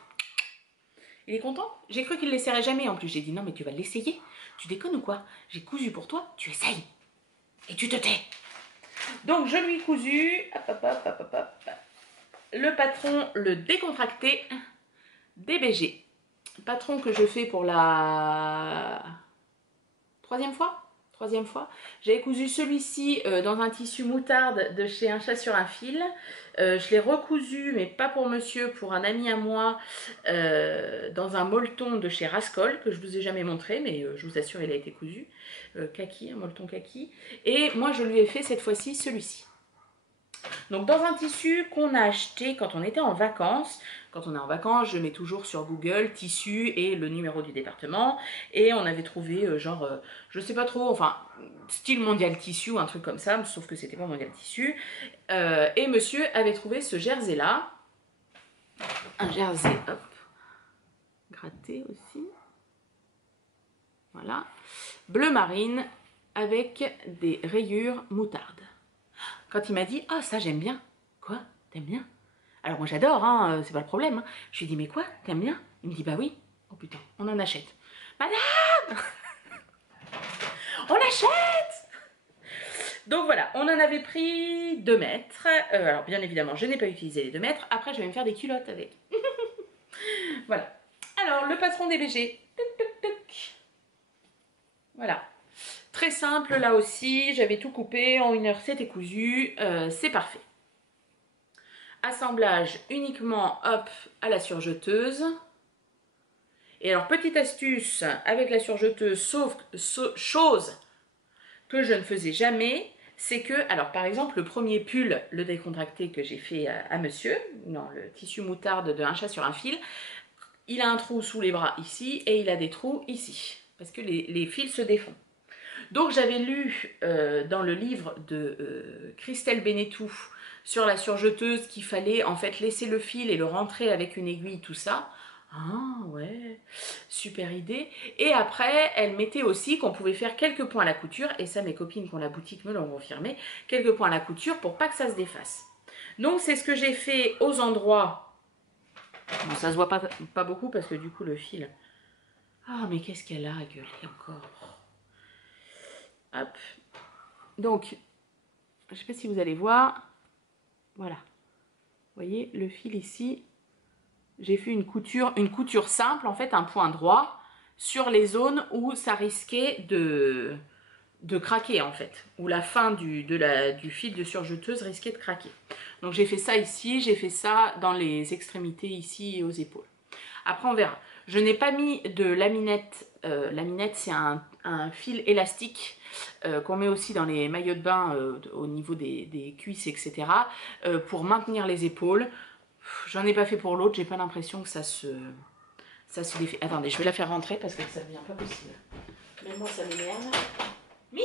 Il est content? J'ai cru qu'il ne l'essaierait jamais en plus. J'ai dit non mais tu vas l'essayer. Tu déconnes ou quoi? J'ai cousu pour toi, tu essayes. Et tu te tais. Donc je lui ai cousu, le patron, le décontracté DBG. Patron que je fais pour la troisième fois. J'avais cousu celui-ci dans un tissu moutarde de chez Un Chat sur un fil. Je l'ai recousu, mais pas pour monsieur, pour un ami à moi, dans un molleton de chez Rascol, que je vous ai jamais montré, mais je vous assure, il a été cousu. Kaki, un molleton kaki. Et moi, je lui ai fait cette fois-ci celui-ci. Donc dans un tissu qu'on a acheté quand on était en vacances. Quand on est en vacances, je mets toujours sur Google tissu et le numéro du département. Et on avait trouvé je sais pas trop, enfin style Mondial Tissu, un truc comme ça, sauf que c'était pas Mondial Tissu. Et monsieur avait trouvé ce jersey là. Un jersey, hop, gratté aussi. Voilà. Bleu marine avec des rayures moutarde. Quand il m'a dit « Ah, ça j'aime bien !» Quoi? T'aimes bien? Alors moi j'adore, hein, c'est pas le problème. Hein. Je lui ai dit « Mais quoi? T'aimes bien ?» Il me dit « Bah oui. » Oh putain, on en achète. « Madame !» On achète! Donc voilà, on en avait pris 2 mètres. Alors bien évidemment, je n'ai pas utilisé les 2 mètres. Après, je vais me faire des culottes avec. Voilà. Alors, le patron DBG. Voilà. Très simple là aussi, j'avais tout coupé, en 1 heure c'était cousu, c'est parfait. Assemblage uniquement, hop, à la surjeteuse. Et alors, petite astuce avec la surjeteuse, sauf chose que je ne faisais jamais, c'est que, alors par exemple, le premier pull, le décontracté que j'ai fait à monsieur, dans le tissu moutarde de Un Chat sur un fil, il a un trou sous les bras ici et il a des trous ici, parce que les fils se défont. Donc j'avais lu dans le livre de Christelle Benetou sur la surjeteuse qu'il fallait en fait laisser le fil et le rentrer avec une aiguille, tout ça. Ah ouais, super idée. Et après, elle mettait aussi qu'on pouvait faire quelques points à la couture, et ça mes copines qui ont la boutique me l'ont confirmé, quelques points à la couture pour pas que ça se défasse. Donc c'est ce que j'ai fait aux endroits. Bon, ça se voit pas beaucoup parce que du coup le fil... Ah mais qu'est-ce qu'elle a à gueuler encore. Hop. Donc, je ne sais pas si vous allez voir. Voilà. Vous voyez le fil ici. J'ai fait une couture simple, en fait, un point droit sur les zones où ça risquait de craquer, en fait. Où la fin du fil de surjeteuse risquait de craquer. Donc, j'ai fait ça ici. J'ai fait ça dans les extrémités ici et aux épaules. Après, on verra. Je n'ai pas mis de laminette. Laminette, c'est un fil élastique qu'on met aussi dans les maillots de bain au niveau des cuisses, etc. Pour maintenir les épaules. J'en ai pas fait pour l'autre. J'ai pas l'impression que ça se défait. Attendez, je vais la faire rentrer parce que ça devient pas possible. Même moi, ça m'énerve. Mia!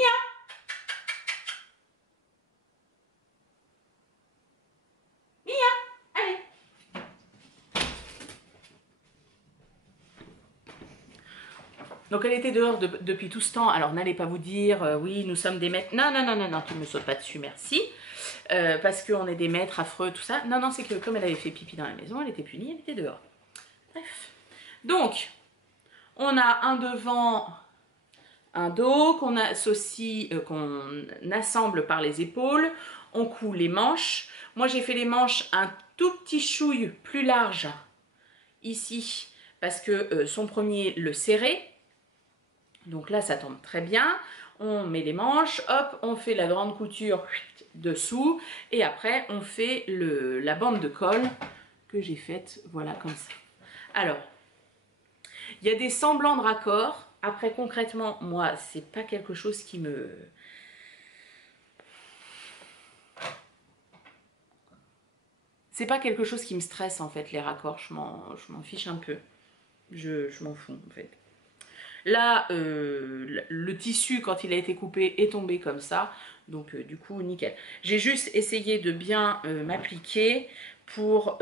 Allez! Donc elle était dehors depuis tout ce temps, alors n'allez pas vous dire oui nous sommes des maîtres, non, tu ne me sautes pas dessus, merci, parce qu'on est des maîtres affreux, tout ça, non, c'est que comme elle avait fait pipi dans la maison, elle était punie, elle était dehors. Bref, donc on a un devant, un dos qu'on associe, qu'on assemble par les épaules, on coud les manches, moi j'ai fait les manches un tout petit chouille plus large ici, parce que son premier le serrait. Donc là, ça tombe très bien. On met les manches, hop, on fait la grande couture dessous. Et après, on fait la bande de colle que j'ai faite, voilà, comme ça. Alors, il y a des semblants de raccords. Après, concrètement, moi, c'est pas quelque chose qui me... C'est pas quelque chose qui me stresse, en fait, les raccords. Je m'en fiche un peu. Je m'en fous, en fait. Là, le tissu, quand il a été coupé, est tombé comme ça. Donc, du coup, nickel. J'ai juste essayé de bien m'appliquer pour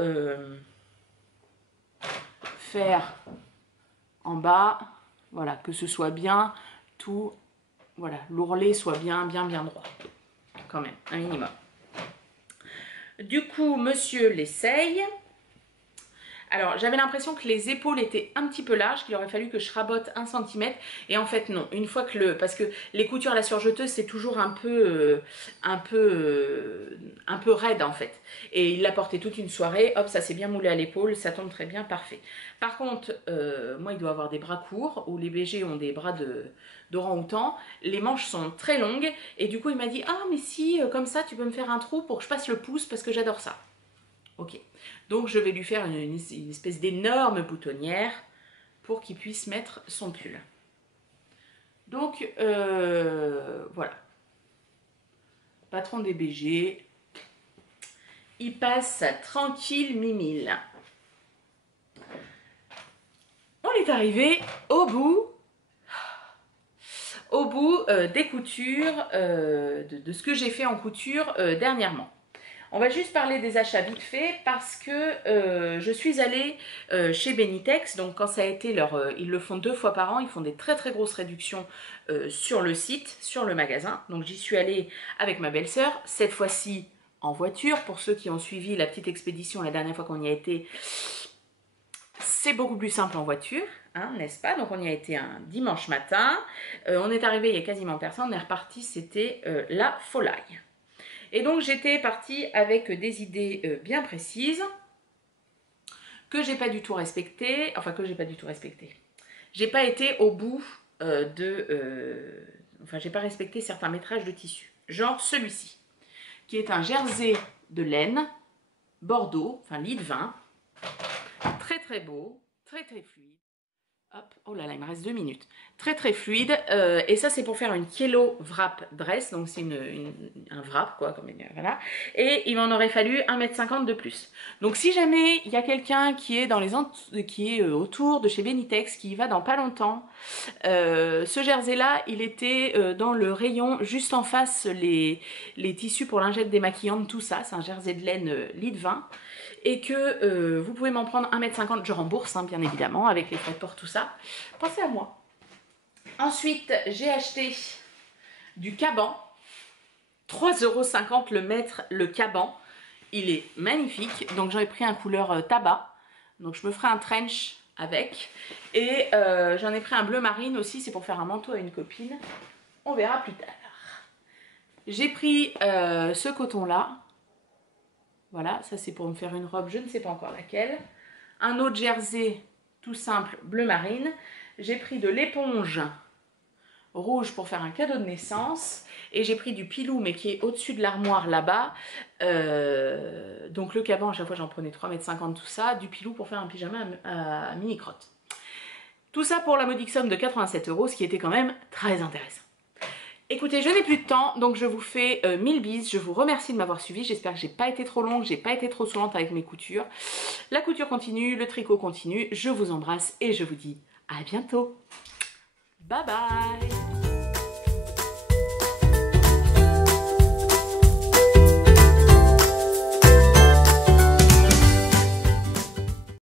faire en bas, voilà, que ce soit bien tout, voilà, l'ourlet soit bien droit. Quand même, un minimum. Du coup, monsieur l'essaye. Alors, j'avais l'impression que les épaules étaient un petit peu larges, qu'il aurait fallu que je rabote 1 cm. Et en fait, non. Une fois que parce que les coutures à la surjeteuse, c'est toujours un peu raide, en fait. Et il l'a porté toute une soirée. Hop, ça s'est bien moulé à l'épaule. Ça tombe très bien, parfait. Par contre, moi, il doit avoir des bras courts, ou les BG ont des bras d'orang-outan. Les manches sont très longues. Et du coup, il m'a dit, ah, mais si, comme ça, tu peux me faire un trou pour que je passe le pouce, parce que j'adore ça. Ok, donc je vais lui faire une espèce d'énorme boutonnière pour qu'il puisse mettre son pull. Donc voilà, patron des BG, il passe tranquille mimile. On est arrivé au bout des coutures, de ce que j'ai fait en couture dernièrement. On va juste parler des achats vite fait parce que je suis allée chez Benitex. Donc quand ça a été ils le font 2 fois par an, ils font des très grosses réductions sur le site, sur le magasin. Donc j'y suis allée avec ma belle-sœur, cette fois-ci en voiture. Pour ceux qui ont suivi la petite expédition la dernière fois qu'on y a été, c'est beaucoup plus simple en voiture, hein, n'est-ce pas? Donc on y a été un dimanche matin, on est arrivé, il y a quasiment personne, on est reparti, c'était la folie. Et donc j'étais partie avec des idées bien précises que j'ai pas du tout respectées, enfin que j'ai pas du tout respectées. J'ai pas été au bout enfin j'ai pas respecté certains métrages de tissu, genre celui-ci, qui est un jersey de laine, Bordeaux, enfin lit de vin, très beau, très fluide. Hop, oh là là, il me reste 2 minutes. Très très fluide. Et ça, c'est pour faire une Kielo Wrap Dress. Donc, c'est un wrap, quoi. Voilà. Et il m'en aurait fallu 1,50 m de plus. Donc, si jamais il y a quelqu'un qui est, autour de chez Benitex, qui y va dans pas longtemps, ce jersey-là, il était dans le rayon juste en face, les tissus pour lingettes démaquillantes, tout ça. C'est un jersey de laine lit 20. Et que vous pouvez m'en prendre 1,50 m, je rembourse hein, bien évidemment, avec les frais de port, tout ça. Pensez à moi. Ensuite, j'ai acheté du caban, 3,50 € le mètre, le caban. Il est magnifique, donc j'en ai pris un couleur tabac. Donc je me ferai un trench avec. Et j'en ai pris un bleu marine aussi, c'est pour faire un manteau à une copine. On verra plus tard. J'ai pris ce coton-là. Voilà, ça c'est pour me faire une robe, je ne sais pas encore laquelle. Un autre jersey, tout simple, bleu marine. J'ai pris de l'éponge rouge pour faire un cadeau de naissance. Et j'ai pris du pilou, mais qui est au-dessus de l'armoire là-bas. Donc le caban, à chaque fois j'en prenais 3,50 m, tout ça. Du pilou pour faire un pyjama à mini-crotte. Tout ça pour la modique somme de 87 €, ce qui était quand même très intéressant. Écoutez, je n'ai plus de temps, donc je vous fais 1000 bises. Je vous remercie de m'avoir suivi. J'espère que j'ai pas été trop longue, j'ai pas été trop saoulante avec mes coutures. La couture continue, le tricot continue. Je vous embrasse et je vous dis à bientôt. Bye bye.